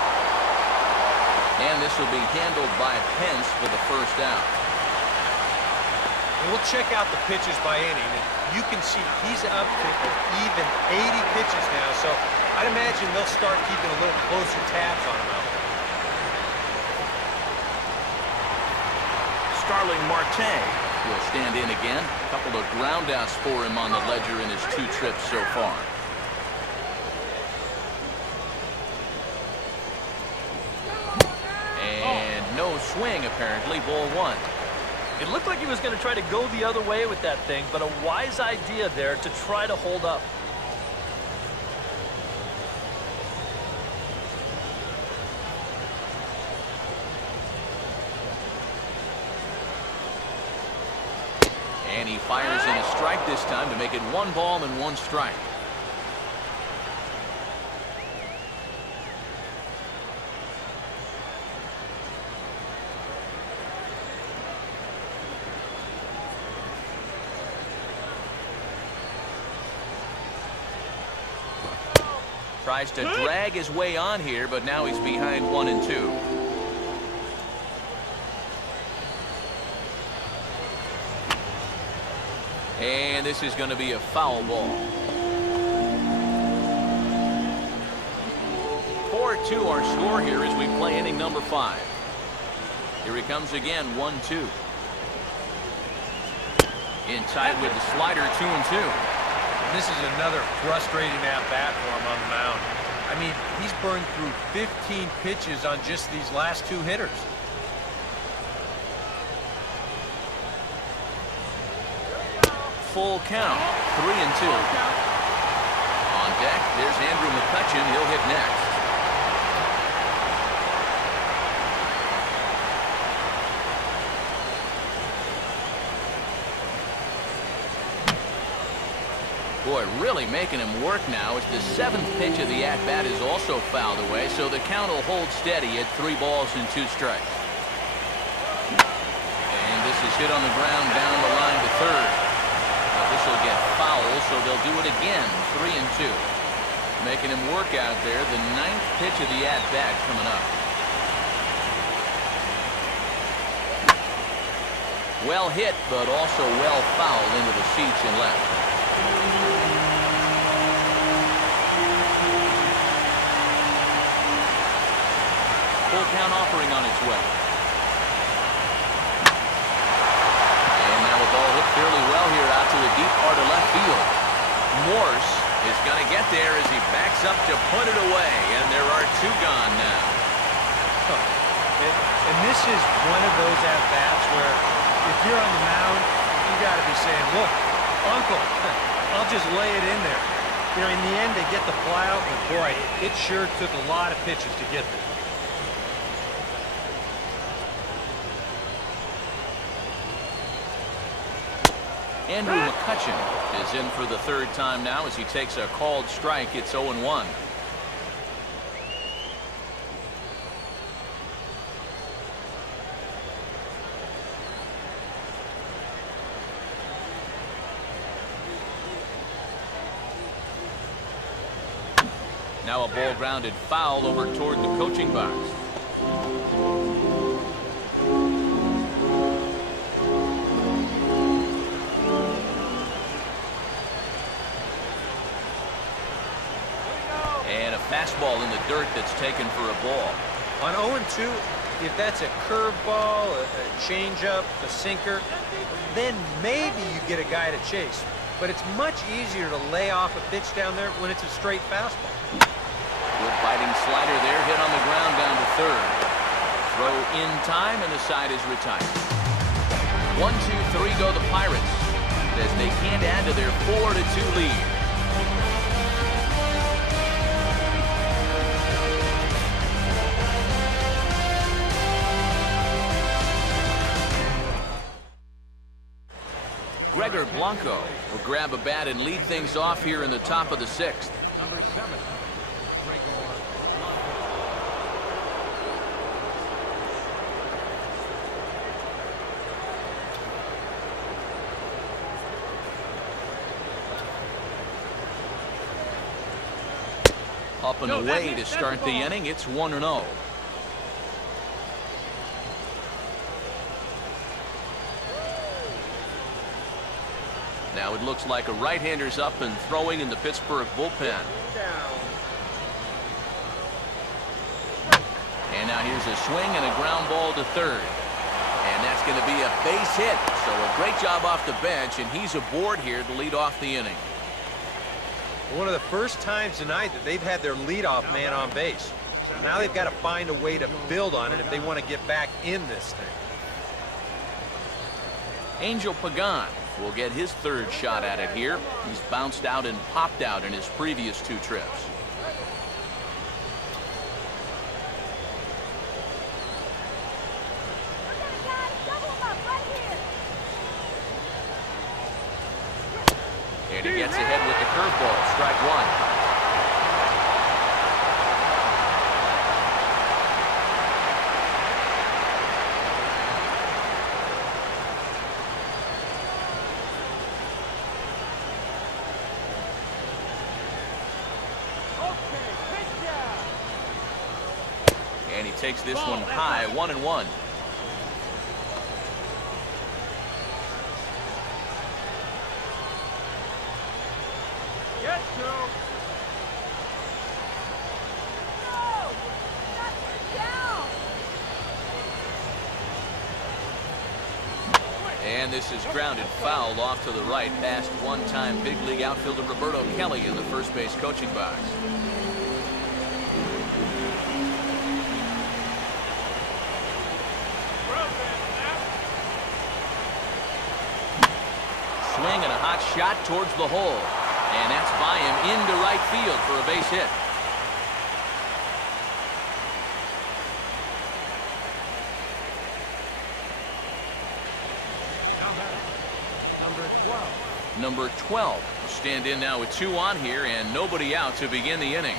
And this will be handled by Pence for the first out. And we'll check out the pitches by inning, and you can see he's up to even 80 pitches now, so I'd imagine they'll start keeping a little closer tabs on him out there. Starling Marte will stand in again. A couple of groundouts for him on the ledger in his 2 trips so far. And no swing, apparently. Ball 1. It looked like he was going to try to go the other way with that thing, but a wise idea there to try to hold up. And he fires in a strike this time to make it 1 ball and 1 strike. Tries to drag his way on here, but now he's behind 1-2. And this is going to be a foul ball. 4-2 our score here as we play inning number 5. Here he comes again, 1-2. Inside with the slider, 2-2. This is another frustrating at-bat for him on the mound. I mean, he's burned through 15 pitches on just these last 2 hitters. Full count, 3-2. On deck, there's Andrew McCutchen. He'll hit next. Boy, really making him work now. It's the 7th pitch of the at-bat is also fouled away, so the count will hold steady at 3 balls and 2 strikes. And this is hit on the ground down the line to third. But this will get foul, so they'll do it again, 3-2. Making him work out there, the 9th pitch of the at-bat coming up. Well hit, but also well fouled into the seats and left. Full count offering on its way. And now the ball hit fairly well here out to the deep part of left field. Morse is going to get there as he backs up to put it away, and there are 2 gone now. And this is one of those at-bats where if you're on the mound, you got to be saying, look, Uncle, I'll just lay it in there. You know, in the end, they get the fly out, but boy, it sure took a lot of pitches to get there. Andrew McCutcheon is in for the third time now as he takes a called strike. It's 0-1. Now a ball grounded foul over toward the coaching box. And a fastball in the dirt that's taken for a ball. On 0-2, if that's a curveball, a changeup, a sinker, then maybe you get a guy to chase. But it's much easier to lay off a pitch down there when it's a straight fastball. Good fighting slider there, hit on the ground down to third. Throw in time, and the side is retired. 1-2-3 go the Pirates as they can't add to their 4-2 lead. Gregor Blanco will grab a bat and lead things off here in the top of the sixth. Number 7, Gregor Blanco. Up and away to start the inning. It's 1-0. Now it looks like a right-hander's up and throwing in the Pittsburgh bullpen. And now here's a swing and a ground ball to third. And that's going to be a base hit. So a great job off the bench, and he's aboard here to lead off the inning. One of the first times tonight that they've had their leadoff man on base. Now they've got to find a way to build on it if they want to get back in this thing. Angel Pagan will get his third shot at it here. He's bounced out and popped out in his previous 2 trips. And he gets ahead with the curveball. Strike 1. And he takes this one high, 1-1. Get to. And this is grounded foul off to the right past one-time big league outfielder Roberto Kelly in the first base coaching box. Swing and a hot shot towards the hole. And that's by him into right field for a base hit. Number 12 will stand in now with 2 on here and nobody out to begin the inning.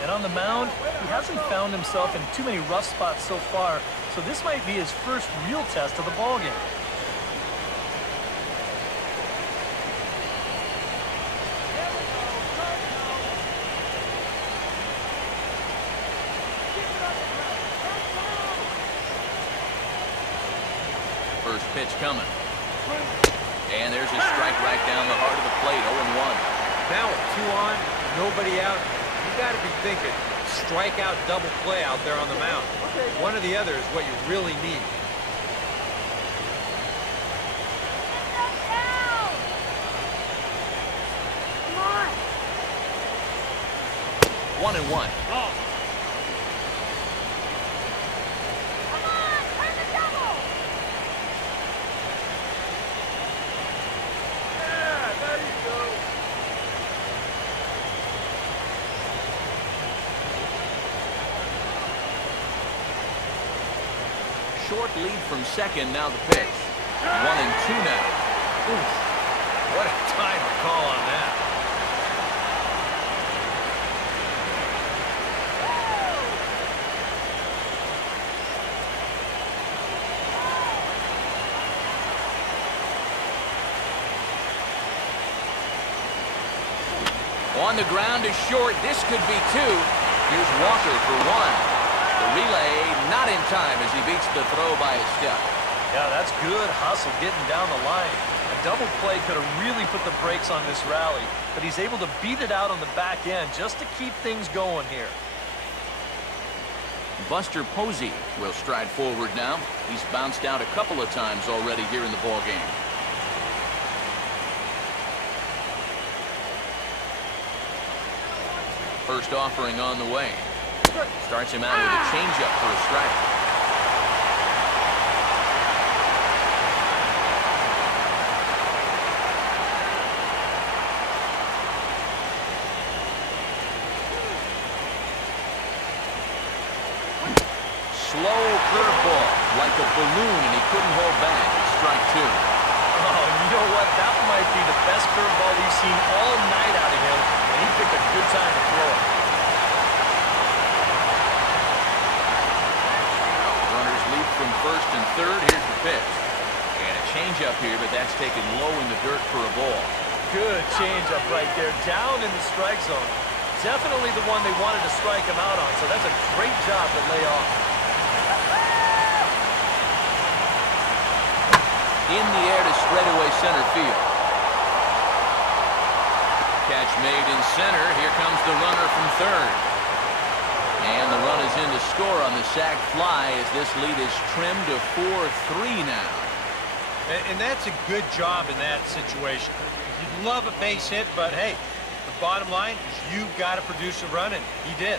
And on the mound, he hasn't found himself in too many rough spots so far, so this might be his first real test of the ballgame. First pitch coming. And there's a strike right down the heart of the plate, 0-1. Now with 2 on, nobody out, you got to be thinking strikeout double play out there on the mound. One or the other is what you really need. Come on. 1-1. Oh. short lead from second. Now the pitch. 1-2 now. Oof. What a time to call on that. On the ground is short. This could be two. Here's Walker for one. The relay not in time as he beats the throw by a step. Yeah, that's good hustle getting down the line. A double play could have really put the brakes on this rally, but he's able to beat it out on the back end just to keep things going here. Buster Posey will stride forward now. He's bounced out a couple of times already here in the ballgame. First offering on the way. Starts him out with a changeup for a strike. Slow curveball, like a balloon, and he couldn't hold back. It's strike two. Oh, you know what? That might be the best curveball we've seen all night out of him, and he picked a good time to throw it. Runners leap from first and third. Here's the pitch. And a changeup here, but that's taken low in the dirt for a ball. Good changeup right there, down in the strike zone. Definitely the one they wanted to strike him out on, so that's a great job to lay off. In the air to straightaway center field. Catch made in center. Here comes the runner from third. And the run is in to score on the sac fly as this lead is trimmed to 4-3 now. And that's a good job in that situation. You'd love a base hit, but hey, the bottom line is you've got to produce a run, and he did.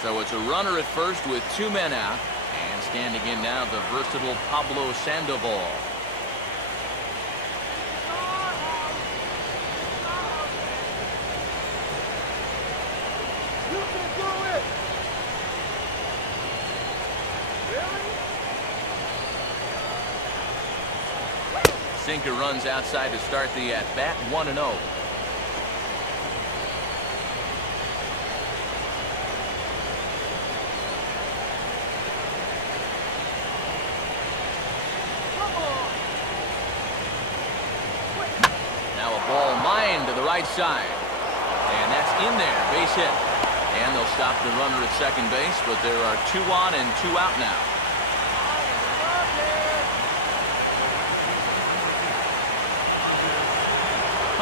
So it's a runner at first with two men out. And standing in now, the versatile Pablo Sandoval. You can do it! Really? Sinker runs outside to start the at-bat, 1-0. Right side, and that's in there, base hit, and they'll stop the runner at second base, but there are 2 on and 2 out now.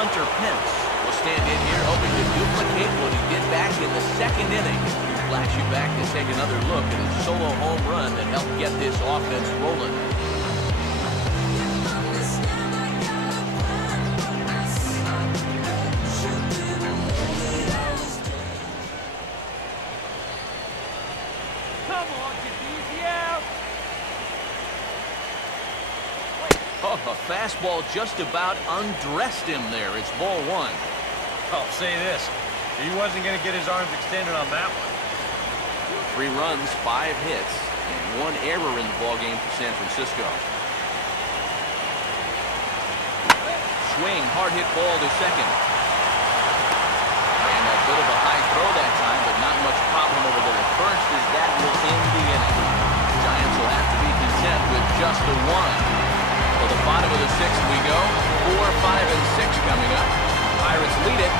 Hunter Pence will stand in here hoping to duplicate what he did back in the second inning. Flash you back to take another look at his solo home run that helped get this offense rolling. Oh, a fastball just about undressed him there. It's ball 1. I'll say this. He wasn't going to get his arms extended on that one. 3 runs, 5 hits, and 1 error in the ballgame for San Francisco. Swing, hard hit ball to second. And a bit of a high throw that time, but not much problem over there at first as that will end the inning. The Giants will have to be content with just the 1. To the bottom of the 6th we go. 4, 5, and 6 coming up. Pirates lead it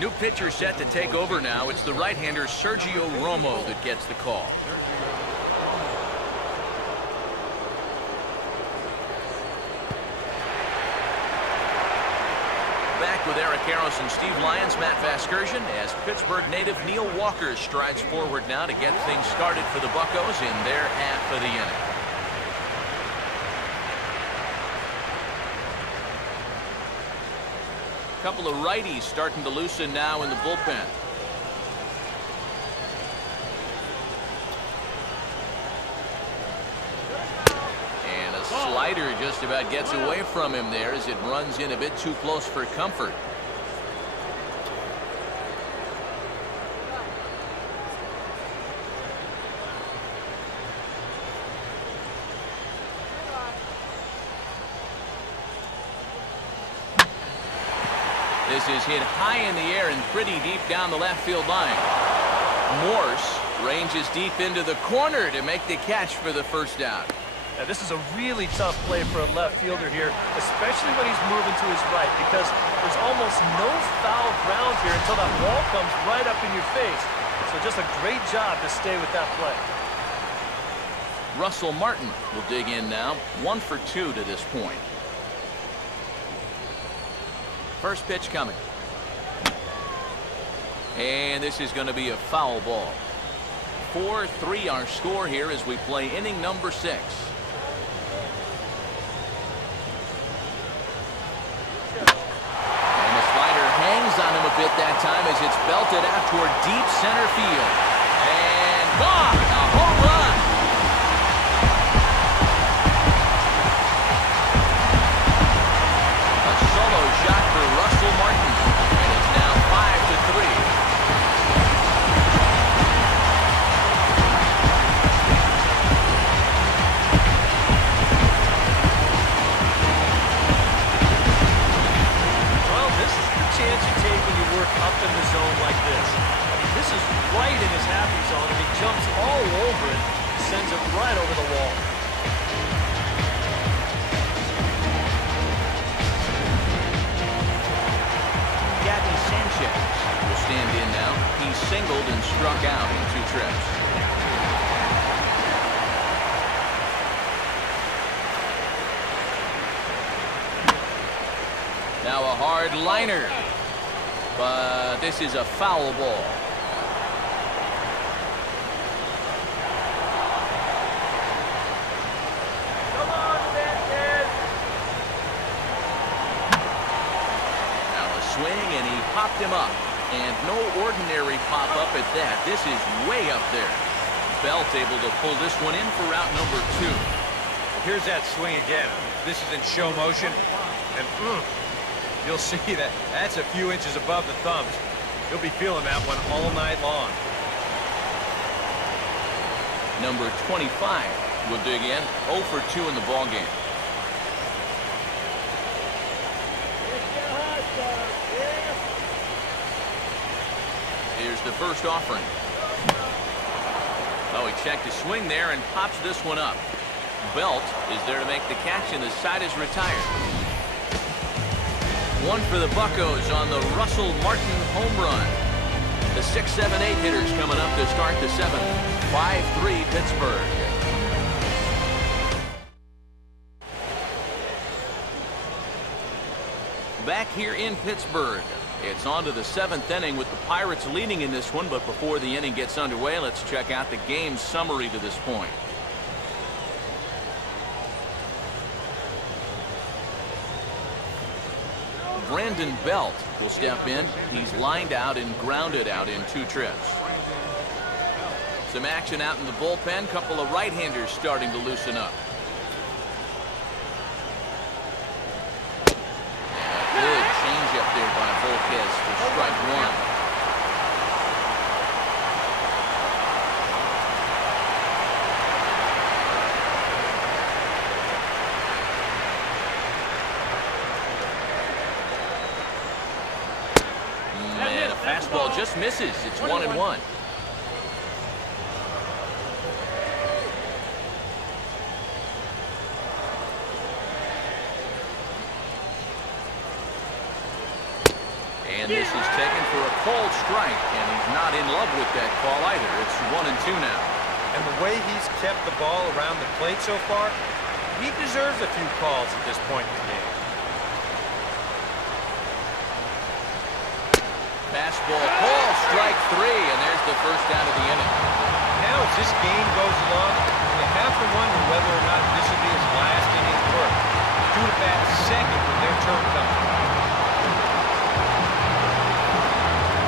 4-3. New pitcher set to take over now. It's the right-hander Sergio Romo that gets the call. Back with Eric Harris and Steve Lyons, Matt Vasgersian, as Pittsburgh native Neil Walker strides forward now to get things started for the Buccos in their half of the inning. Couple of righties starting to loosen now in the bullpen. And a slider just about gets away from him there as it runs in a bit too close for comfort. This is hit high in the air and pretty deep down the left field line. Morse ranges deep into the corner to make the catch for the first out. Now, this is a really tough play for a left fielder here, especially when he's moving to his right, because there's almost no foul ground here until that ball comes right up in your face. So just a great job to stay with that play. Russell Martin will dig in now. 1 for 2 to this point. First pitch coming. And this is going to be a foul ball. 4-3 our score here as we play inning number 6. And the slider hangs on him a bit that time as it's belted out toward deep center field. And gone! A home run! A solo shot for Russell Martin. And it's now 5-3. Up in the zone like this. I mean, this is right in his happy zone, and he jumps all over it, sends it right over the wall. Gabby Sanchez will stand in now. He singled and struck out in 2 trips. Now a hard liner. But this is a foul ball. Come on, Sanchez. Now a swing, and he popped him up. And no ordinary pop-up at that. This is way up there. Belt able to pull this one in for route number 2. Here's that swing again. This is in show motion. And you'll see that that's a few inches above the thumbs. You'll be feeling that one all night long. Number 25 will dig in. 0 for 2 in the ballgame. Here's the first offering. Oh, he checked his swing there and pops this one up. Belt is there to make the catch, and the side is retired. 1 for the Buccos on the Russell Martin home run. The 6, 7, 8 hitters coming up to start the 7th. 5-3 Pittsburgh. Back here in Pittsburgh, it's on to the 7th inning with the Pirates leading in this one. But before the inning gets underway, let's check out the game summary to this point. Brandon Belt will step in. He's lined out and grounded out in 2 trips. Some action out in the bullpen. Couple of right-handers starting to loosen up. And a good changeup there by Volquez for strike 1. Fastball just misses. It's 1-1. And this is taken for a called strike, and he's not in love with that call either. It's 1-2 now. And the way he's kept the ball around the plate so far, he deserves a few calls at this point in the game. Fastball call, strike 3, and there's the first out of the inning. Now as this game goes along, you have to wonder whether or not this will be his last inning's work. Due to bat second when their turn comes.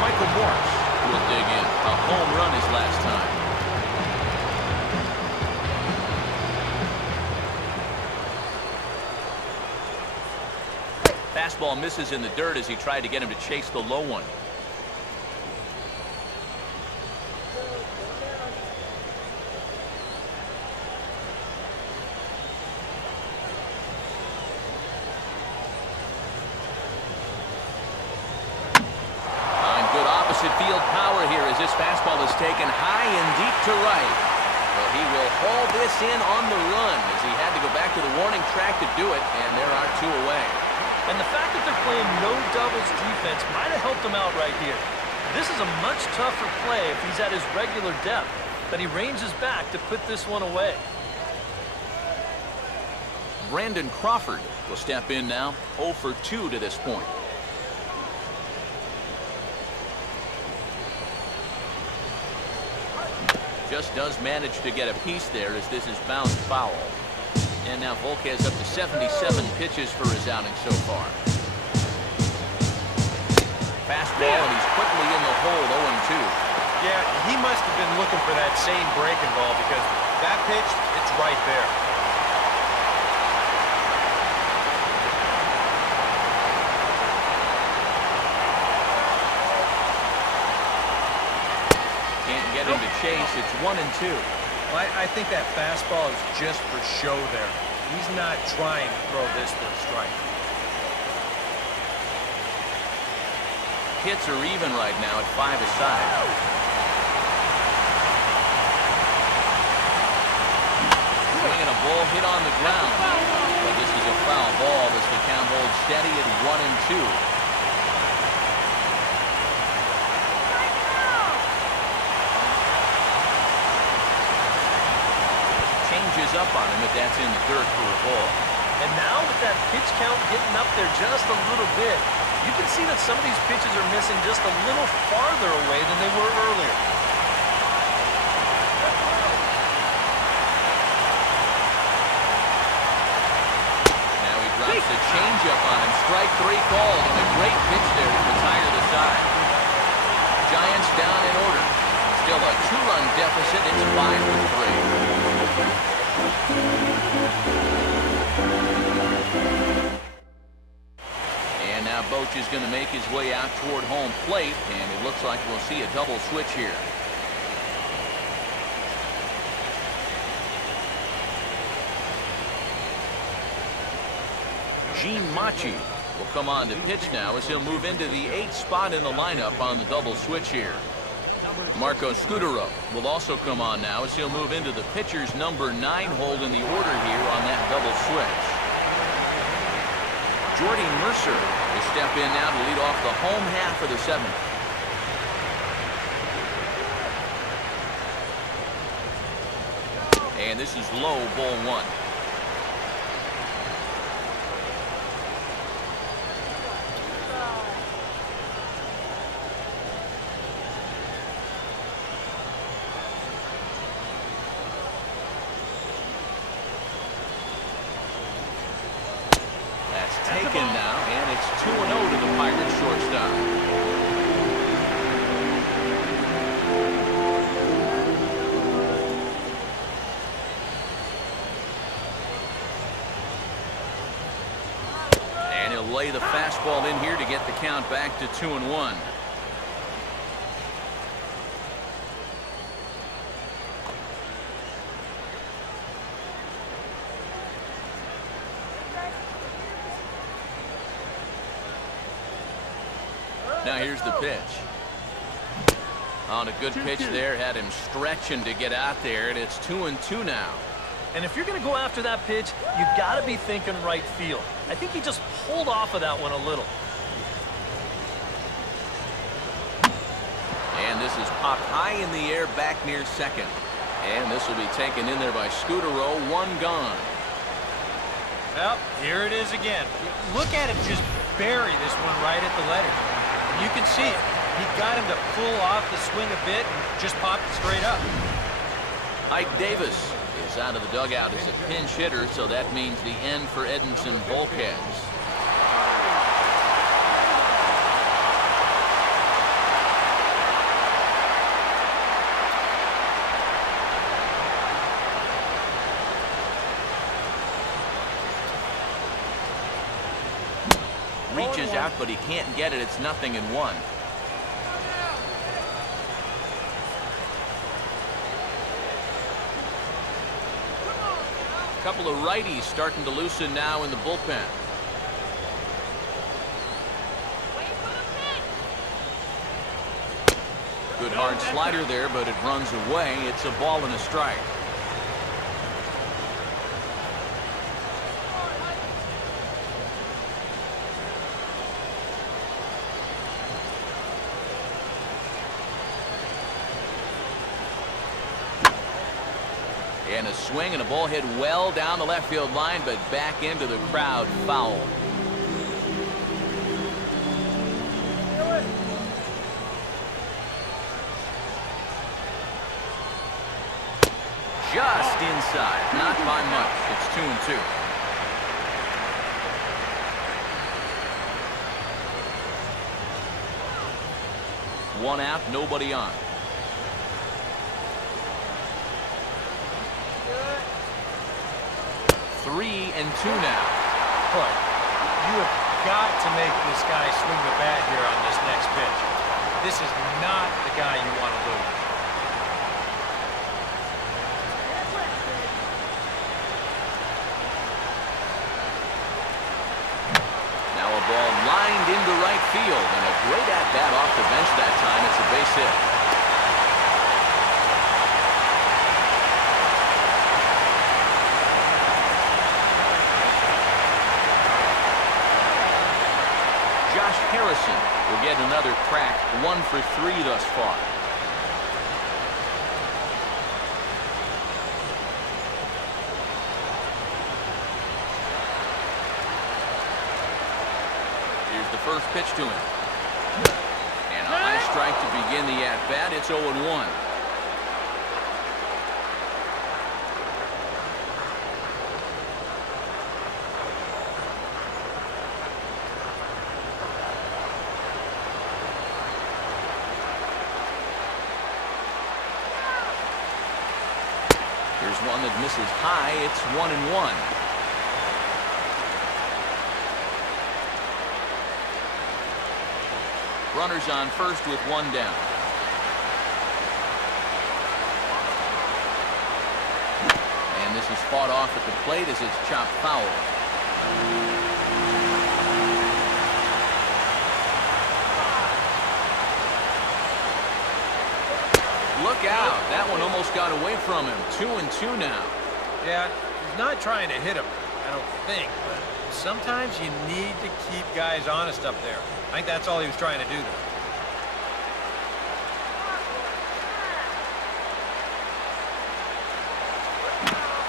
Michael Morse will dig in. A home run his last time. Fastball misses in the dirt as he tried to get him to chase the low one. opposite field power here as this fastball is taken high and deep to right. Well, he will haul this in on the run as he had to go back to the warning track to do it, and there are 2 away. And the fact that they're playing no doubles defense might have helped him out right here. This is a much tougher play if he's at his regular depth, but he ranges back to put this one away. Brandon Crawford will step in now, 0 for 2 to this point. Just does manage to get a piece there as this is bounced foul. And now Volquez up to 77 pitches for his outing so far. Fastball, and he's quickly in the hole, 0-2. Yeah, he must have been looking for that same breaking ball because that pitch, it's right there. Can't get him to chase. It's 1-2. Well, I think that fastball is just for show there. He's not trying to throw this for a strike. Hits are even right now at 5 aside. Swinging a ball hit on the ground. But this is a foul ball as the count holds steady at 1-2. Changes up on him if that's in the dirt for a ball. And now with that pitch count getting up there just a little bit, you can see that some of these pitches are missing just a little farther away than they were earlier. Now he drops a changeup on him. Strike 3 called, and a great pitch there to retire the side. Giants down in order. Still a 2-run deficit. It's 5 for 3. And now Boch is going to make his way out toward home plate, and it looks like we'll see a double switch here. Gene Machi will come on to pitch now as he'll move into the 8th spot in the lineup on the double switch here. Marco Scudero will also come on now as he'll move into the pitcher's number 9 hold in the order here on that double switch. Jordy Mercer will step in now to lead off the home half of the 7th. And this is low, ball 1. Taken now, and it's 2-0 to the Pirates shortstop. And he'll lay the fastball in here to get the count back to 2-1. Now here's the pitch. On a good pitch there, had him stretching to get out there, and it's 2-2 now. And if you're going to go after that pitch, you got to be thinking right field. I think he just pulled off of that one a little. And this is popped high in the air back near second. And this will be taken in there by Scudero. 1 gone. Well, here it is again. Look at him just bury this one right at the letters. You can see it. He got him to pull off the swing a bit and just popped it straight up. Ike Davis is out of the dugout as a pinch hitter, so that means the end for Edinson Volquez. Reaches out, but he can't get it. It's 0-1. A couple of righties starting to loosen now in the bullpen. Good hard slider there, but it runs away. It's a ball and a strike. And a swing and a ball hit well down the left field line, but back into the crowd. Foul. Just inside, not by much. It's 2-2. One out, nobody on. 3-2 now. Clark, you have got to make this guy swing the bat here on this next pitch. This is not the guy you want to lose. Now a ball lined into right field, and a great at-bat off the bench that time. It's a base hit. Harrison will get another crack. 1 for 3 thus far. Here's the first pitch to him. And a high strike to begin the at-bat. It's 0-1. Here's one that misses high. It's 1-1. Runners on first with 1 down. And this is fought off at the plate as it's chopped foul. Look out. That one almost got away from him. 2-2 now. Yeah, he's not trying to hit him, I don't think, but sometimes you need to keep guys honest up there. I think that's all he was trying to do there.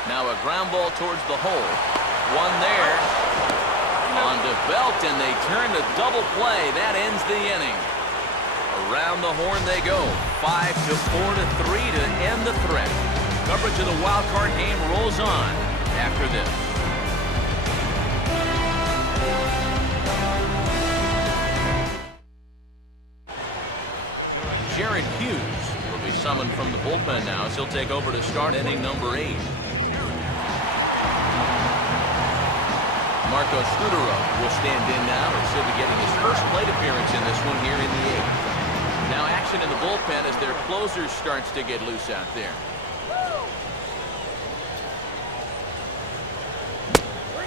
Now a ground ball towards the hole. One there. On to Belt, and they turn to double play. That ends the inning. Around the horn they go. 5-4-3 to end the threat. Coverage of the wild card game rolls on after this. Jared Hughes will be summoned from the bullpen now as he'll take over to start inning number 8. Marco Scudero will stand in now as he'll be getting his first plate appearance in this one here in the 8th. Now action in the bullpen as their closer starts to get loose out there.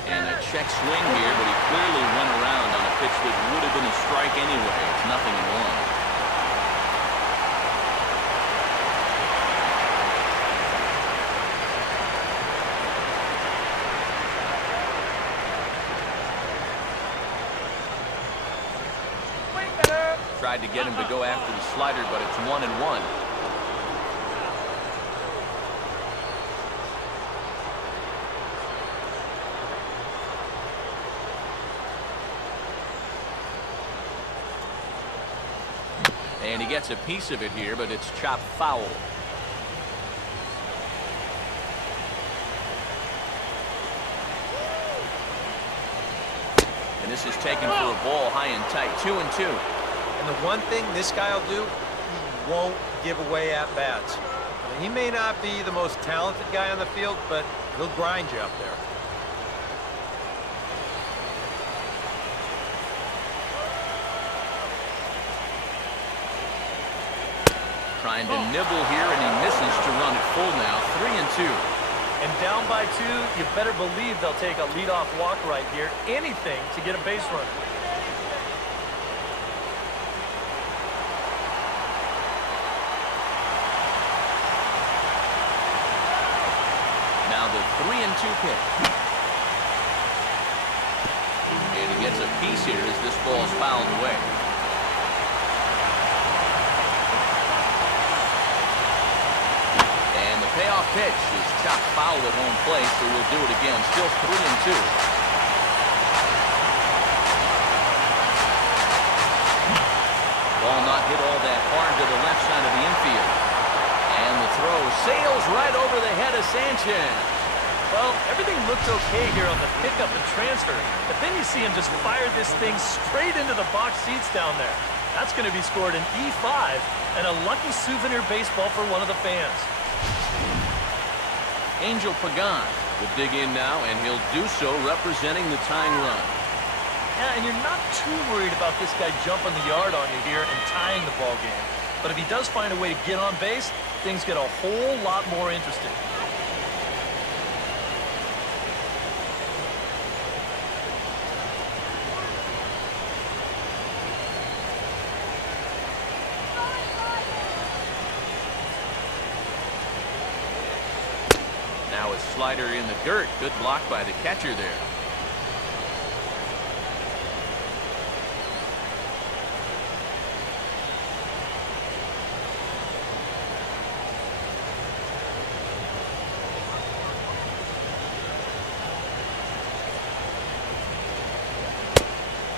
And a check swing here, but he clearly went around on a pitch that would have been a strike anyway. It's 0-1. Tried to get him to go after the slider, but it's 1-1. And he gets a piece of it here, but it's chopped foul. And this is taken for a ball high and tight. 2-2. And the one thing this guy will do, he won't give away at-bats. He may not be the most talented guy on the field, but he'll grind you up there. Trying to nibble here, and he misses to run it full now. 3-2. And down by 2, you better believe they'll take a leadoff walk right here. Anything to get a base runner. 3-2 pitch. And he gets a piece here as this ball is fouled away. And the payoff pitch is chopped foul at home plate, so we'll do it again. Still 3-2. Ball not hit all that hard to the left side of the infield. And the throw sails right over the head of Sanchez. Well, everything looked okay here on the pickup and transfer, but then you see him just fire this thing straight into the box seats down there. That's going to be scored in E5 and a lucky souvenir baseball for one of the fans. Angel Pagan will dig in now, and he'll do so representing the tying run. Yeah, and you're not too worried about this guy jumping the yard on you here and tying the ball game. But if he does find a way to get on base, things get a whole lot more interesting. Now a slider in the dirt. Good block by the catcher there.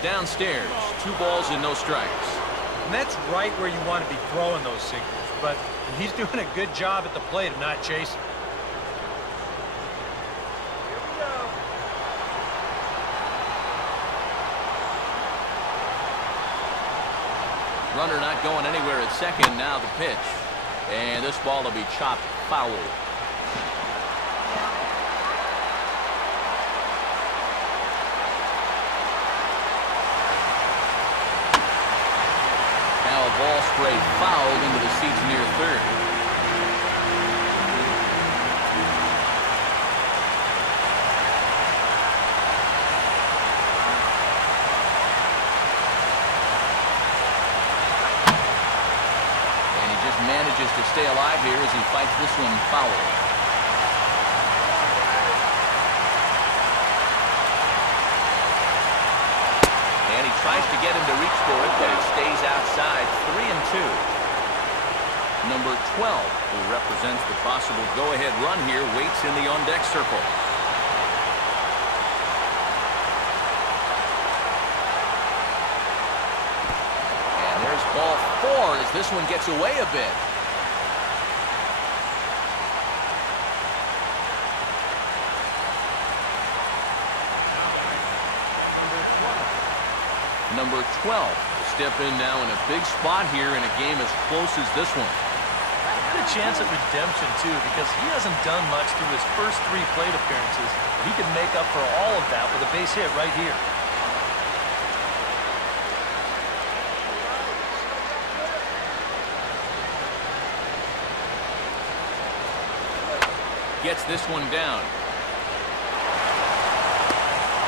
Downstairs, 2 balls and no strikes. And that's right where you want to be throwing those sinkers, but he's doing a good job at the plate of not chasing. Here we go. Runner not going anywhere at second. Now the pitch. And this ball will be chopped foul. Ball sprayed fouled into the seats near third. And he just manages to stay alive here as he fights this one foul. And he tries to get him to reach for it, but it stays outside. 3-2. Number 12, who represents the possible go-ahead run here, waits in the on-deck circle. And there's ball 4 as this one gets away a bit. Number 12 will step in now in a big spot here in a game as close as this one. Had a chance at redemption, too, because he hasn't done much through his first 3 plate appearances. He could make up for all of that with a base hit right here. Gets this one down.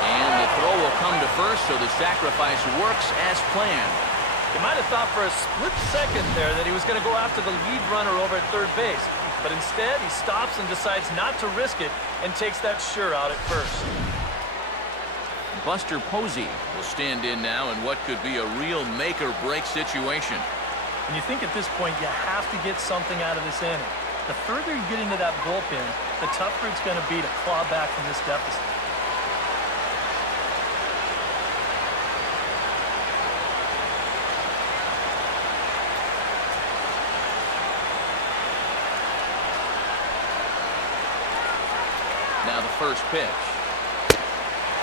And the throw will come to first, so the sacrifice works as planned. You might have thought for a split second there that he was going to go after the lead runner over at third base. But instead, he stops and decides not to risk it and takes that sure out at first. Buster Posey will stand in now in what could be a real make-or-break situation. And you think at this point you have to get something out of this inning. The further you get into that bullpen, the tougher it's going to be to claw back from this deficit. Now the first pitch.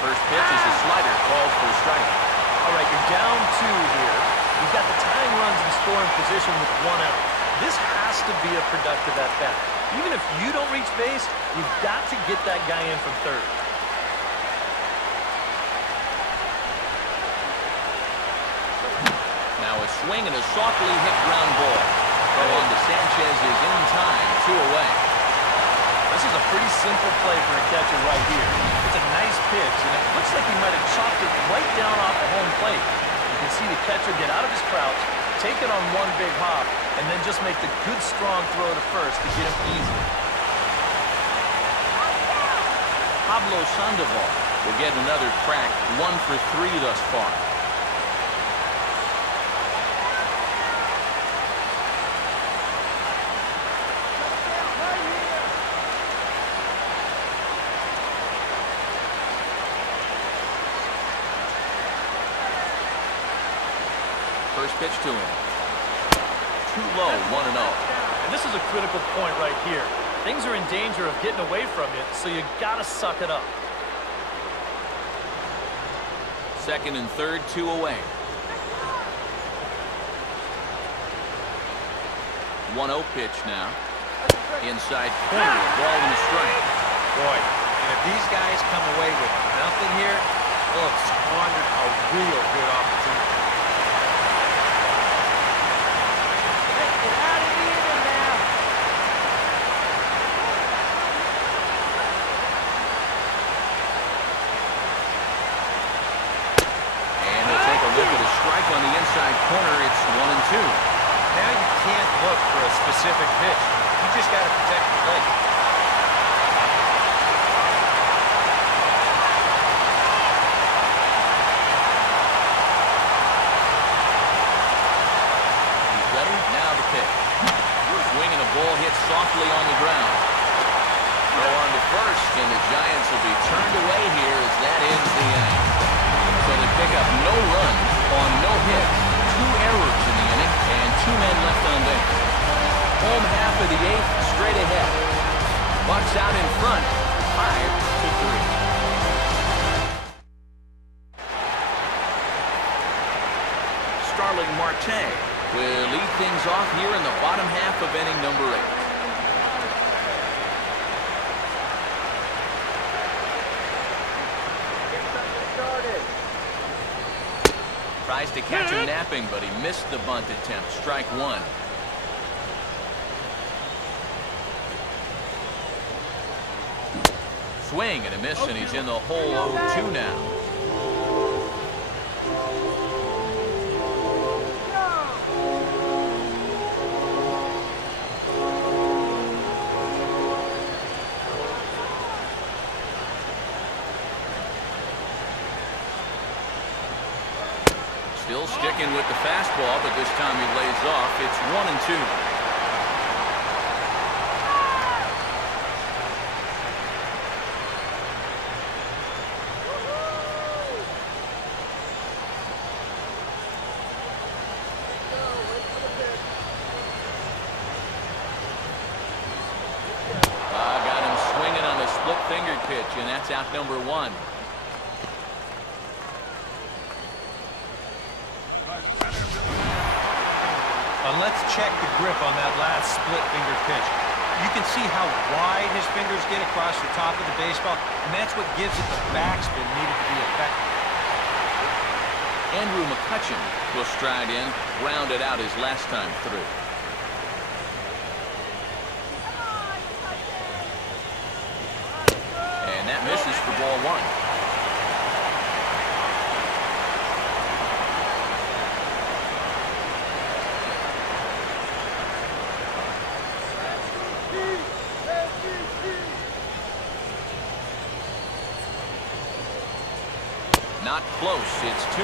First pitch is a slider called for a strike. All right, you're down 2 here. You've got the tying runs in scoring position with 1 out. This has to be a productive at-bat. Even if you don't reach base, you've got to get that guy in from third. Now a swing and a softly hit ground ball. Throw on to Sanchez is in time, 2 away. This is a pretty simple play for a catcher right here. It's a nice pitch, and it looks like he might have chopped it right down off the home plate. You can see the catcher get out of his crouch, take it on 1 big hop, and then just make the good, strong throw to first to get him easily. Pablo Sandoval will get another crack, 1 for 3 thus far. First pitch to him. Too low, 1-0. And this is a critical point right here. Things are in danger of getting away from you, so you gotta suck it up. Second and third, 2 away. 1-0 pitch now. Inside corner, ball and a strike. Boy, and if these guys come away with nothing here, they'll have squandered a real good opportunity. On the inside corner, it's 1-2. Now you can't look for a specific pitch. You just got to protect the plate. He's ready. Now the pitch. Swing and a ball hit softly on the ground. Throw on to first, and the Giants will be turned away here as that ends the inning. So they pick up no runs on no hits, 2 errors in the inning, and 2 men left on base. Home half of the 8th, straight ahead. Bucks out in front, 5-3. Starling Marte will lead things off here in the bottom half of inning number 8. Tries to catch him napping, but he missed the bunt attempt. Strike 1. Swing and a miss, and he's in the hole 0-2 now. Still sticking with the fastball, but this time he lays off. It's 1-2. Got him swinging on a split-fingered pitch, and that's out number 1. Let's check the grip on that last split-finger pitch. You can see how wide his fingers get across the top of the baseball, and that's what gives it the backspin needed to be effective. Andrew McCutcheon will stride in, grounded out his last time through. And that misses for ball 1. Not close. It's 2-0.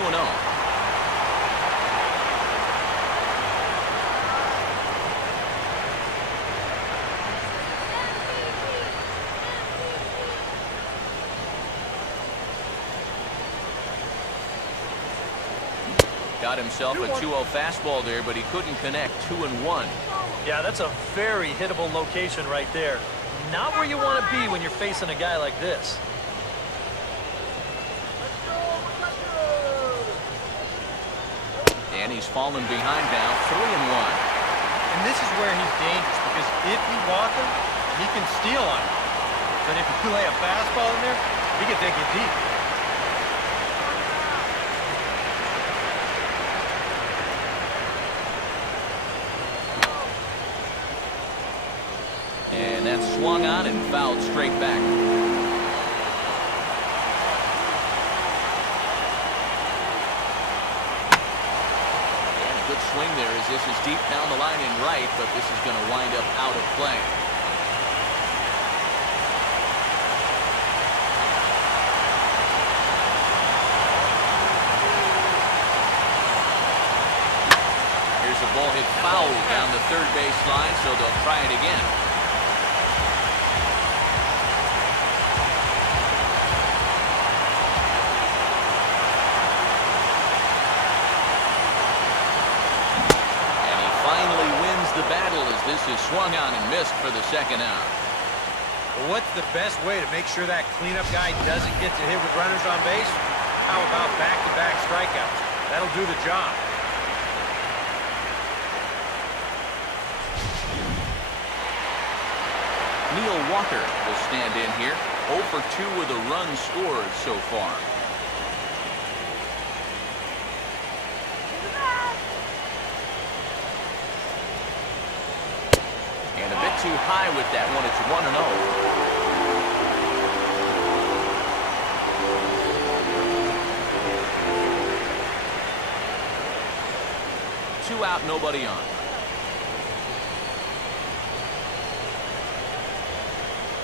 Got himself a 2-0 fastball there, but he couldn't connect. 2-1. Yeah, that's a very hittable location right there. Not where you want to be when you're facing a guy like this. And he's fallen behind now, 3-1. And this is where he's dangerous, because if you walk him, he can steal on you. But if you lay a fastball in there, he can take it deep. And that's swung on and fouled straight back. Swing there as this is deep down the line in right, but this is going to wind up out of play. It fouled down the third base line, so they'll try it again. And he finally wins the battle as this is swung on and missed for the second out. Well, what's the best way to make sure that cleanup guy doesn't get to hit with runners on base? How about back-to-back strikeouts? That'll do the job. Neil Walker will stand in here. 0 for 2 with a run scored so far. And a bit too high with that one. It's 1-0. 2 out, nobody on.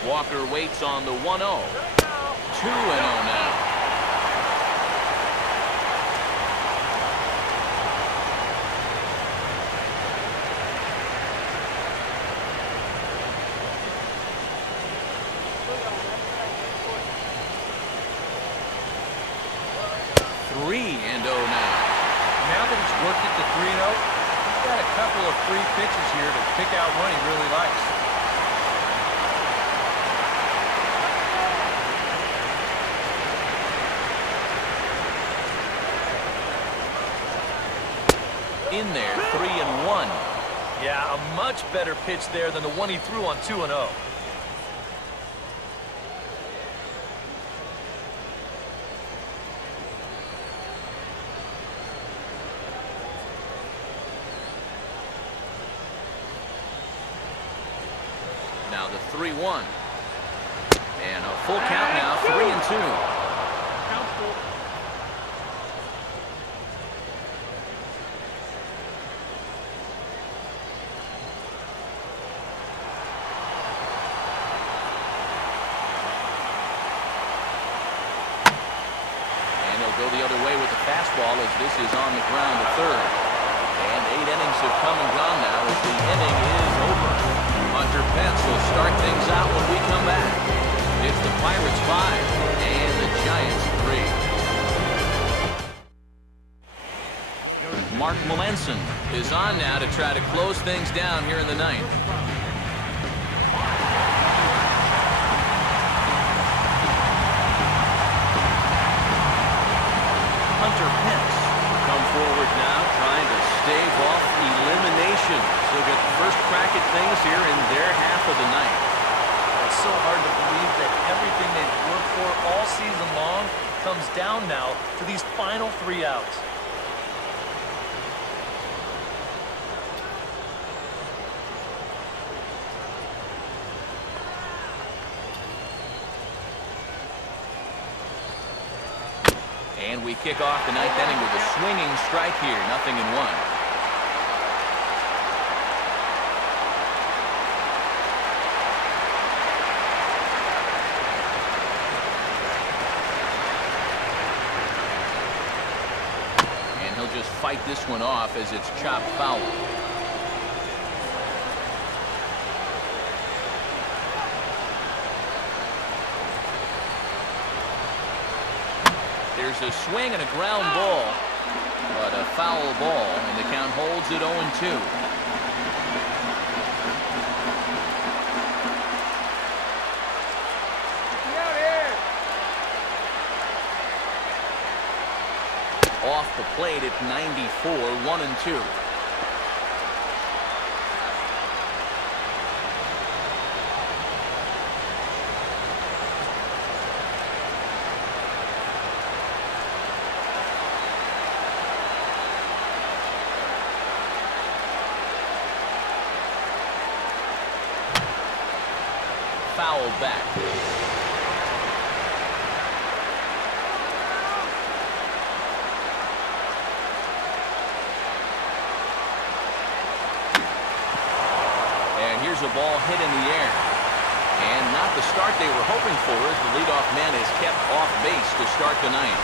Walker waits on the 1-0. 2-0 now. Now that he's worked it to 3-0, he's got a couple of free pitches here to pick out one he really likes. In there, 3-1. Yeah, a much better pitch there than the one he threw on 2-0. Now the 3-1. And a full count now, 3-2. Go the other way with the fastball as this is on the ground to third. And 8 innings have come and gone now as the inning is over. Hunter Pence will start things out when we come back. It's the Pirates 5 and the Giants 3. Mark Melanson is on now to try to close things down here in the ninth. Hunter Pence come forward now trying to stave off elimination. So get the first crack at things here in their half of the ninth. It's so hard to believe that everything they've worked for all season long comes down now to these final 3 outs. And we kick off the ninth inning with a swinging strike here, 0-1. And he'll just fight this one off as it's chopped foul. There's a swing and a ground ball, but a foul ball, and the count holds at 0-2. Off the plate at 94, 1-2. Foul back. And here's a ball hit in the air. And not the start they were hoping for as the leadoff man is kept off base to start the ninth.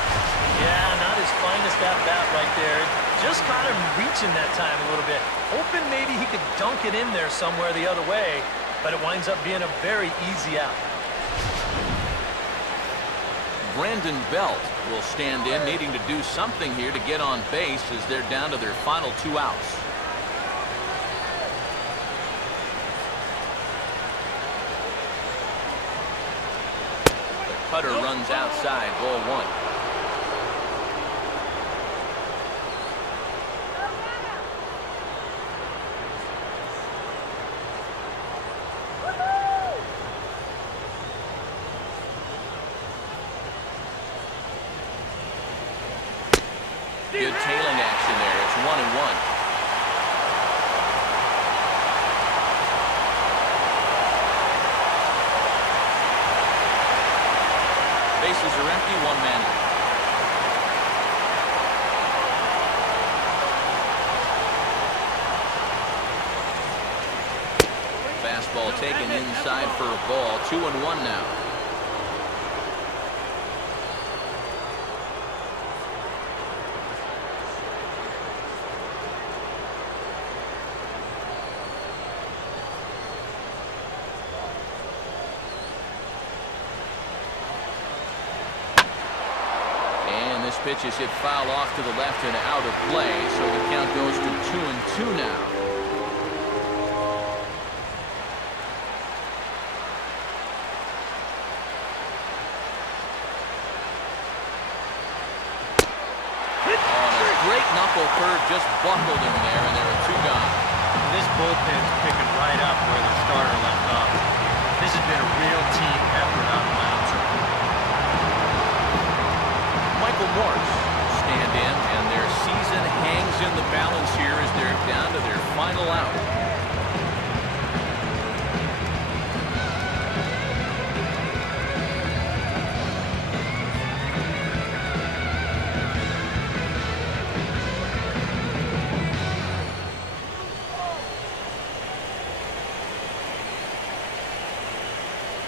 Yeah, not his finest at bat right there. Just caught him reaching that time a little bit. Hoping maybe he could dunk it in there somewhere the other way, but it winds up being a very easy out. Brandon Belt will stand in, needing to do something here to get on base as they're down to their final 2 outs. The cutter runs outside, ball 1. Good tailing action there. It's 1-1. Bases are empty, 1 man out. Fastball taken inside for a ball. 2-1 now. Pitch is hit foul off to the left and out of play, so the count goes to 2-2 now. On a great knuckle curve, just buckled him there, and there are 2 gone. This bullpen's picking right up where the starter left off. This has been a real team effort on the mound. Morse stand in, and their season hangs in the balance here as they're down to their final out.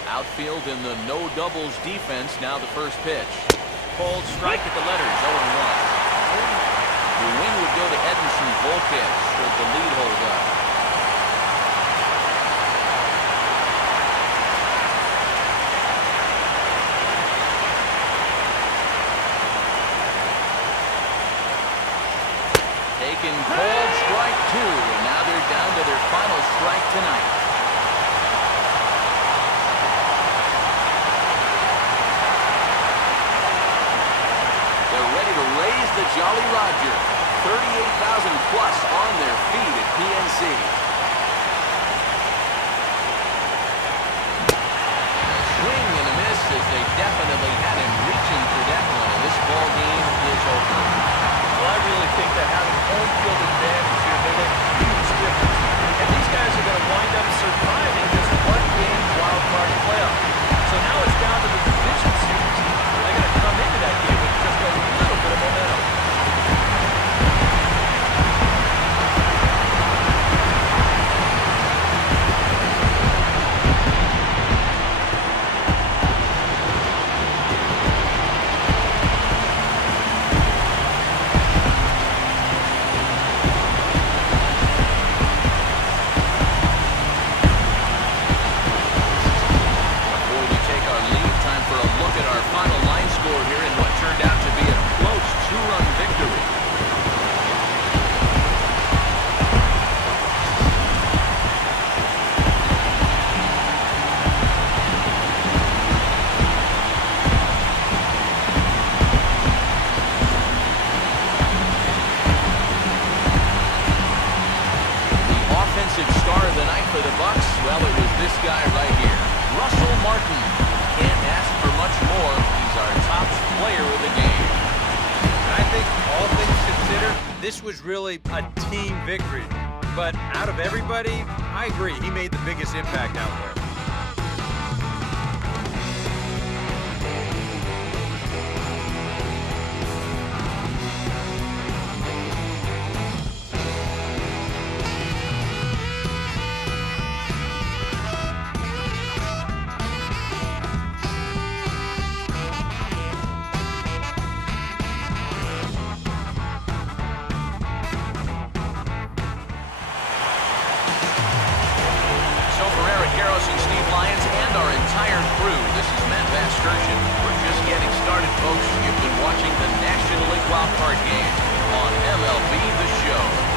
Outfield in the no doubles defense. Now the first pitch. Called strike at the letters, 0-1. The win would go to Edinson Volquez should the lead hold up. Taken called strike 2, and now they're down to their final strike tonight. Raise the Jolly Roger. 38,000 plus on their feet at PNC. Swing and a miss as they definitely had him reaching for that one, and this ball game is over. Well, I really think that having home field advantage here made a huge difference. And these guys are going to wind up surviving this one-game wild card playoff. So now it's down to the division series. They're going to come into that game with just a little bit of momentum. This was really a team victory, but out of everybody, I agree, he made the biggest impact out there. Lions and our entire crew. This is Matt Vasgersian. We're just getting started, folks. You've been watching the National League Wildcard Game on MLB The Show.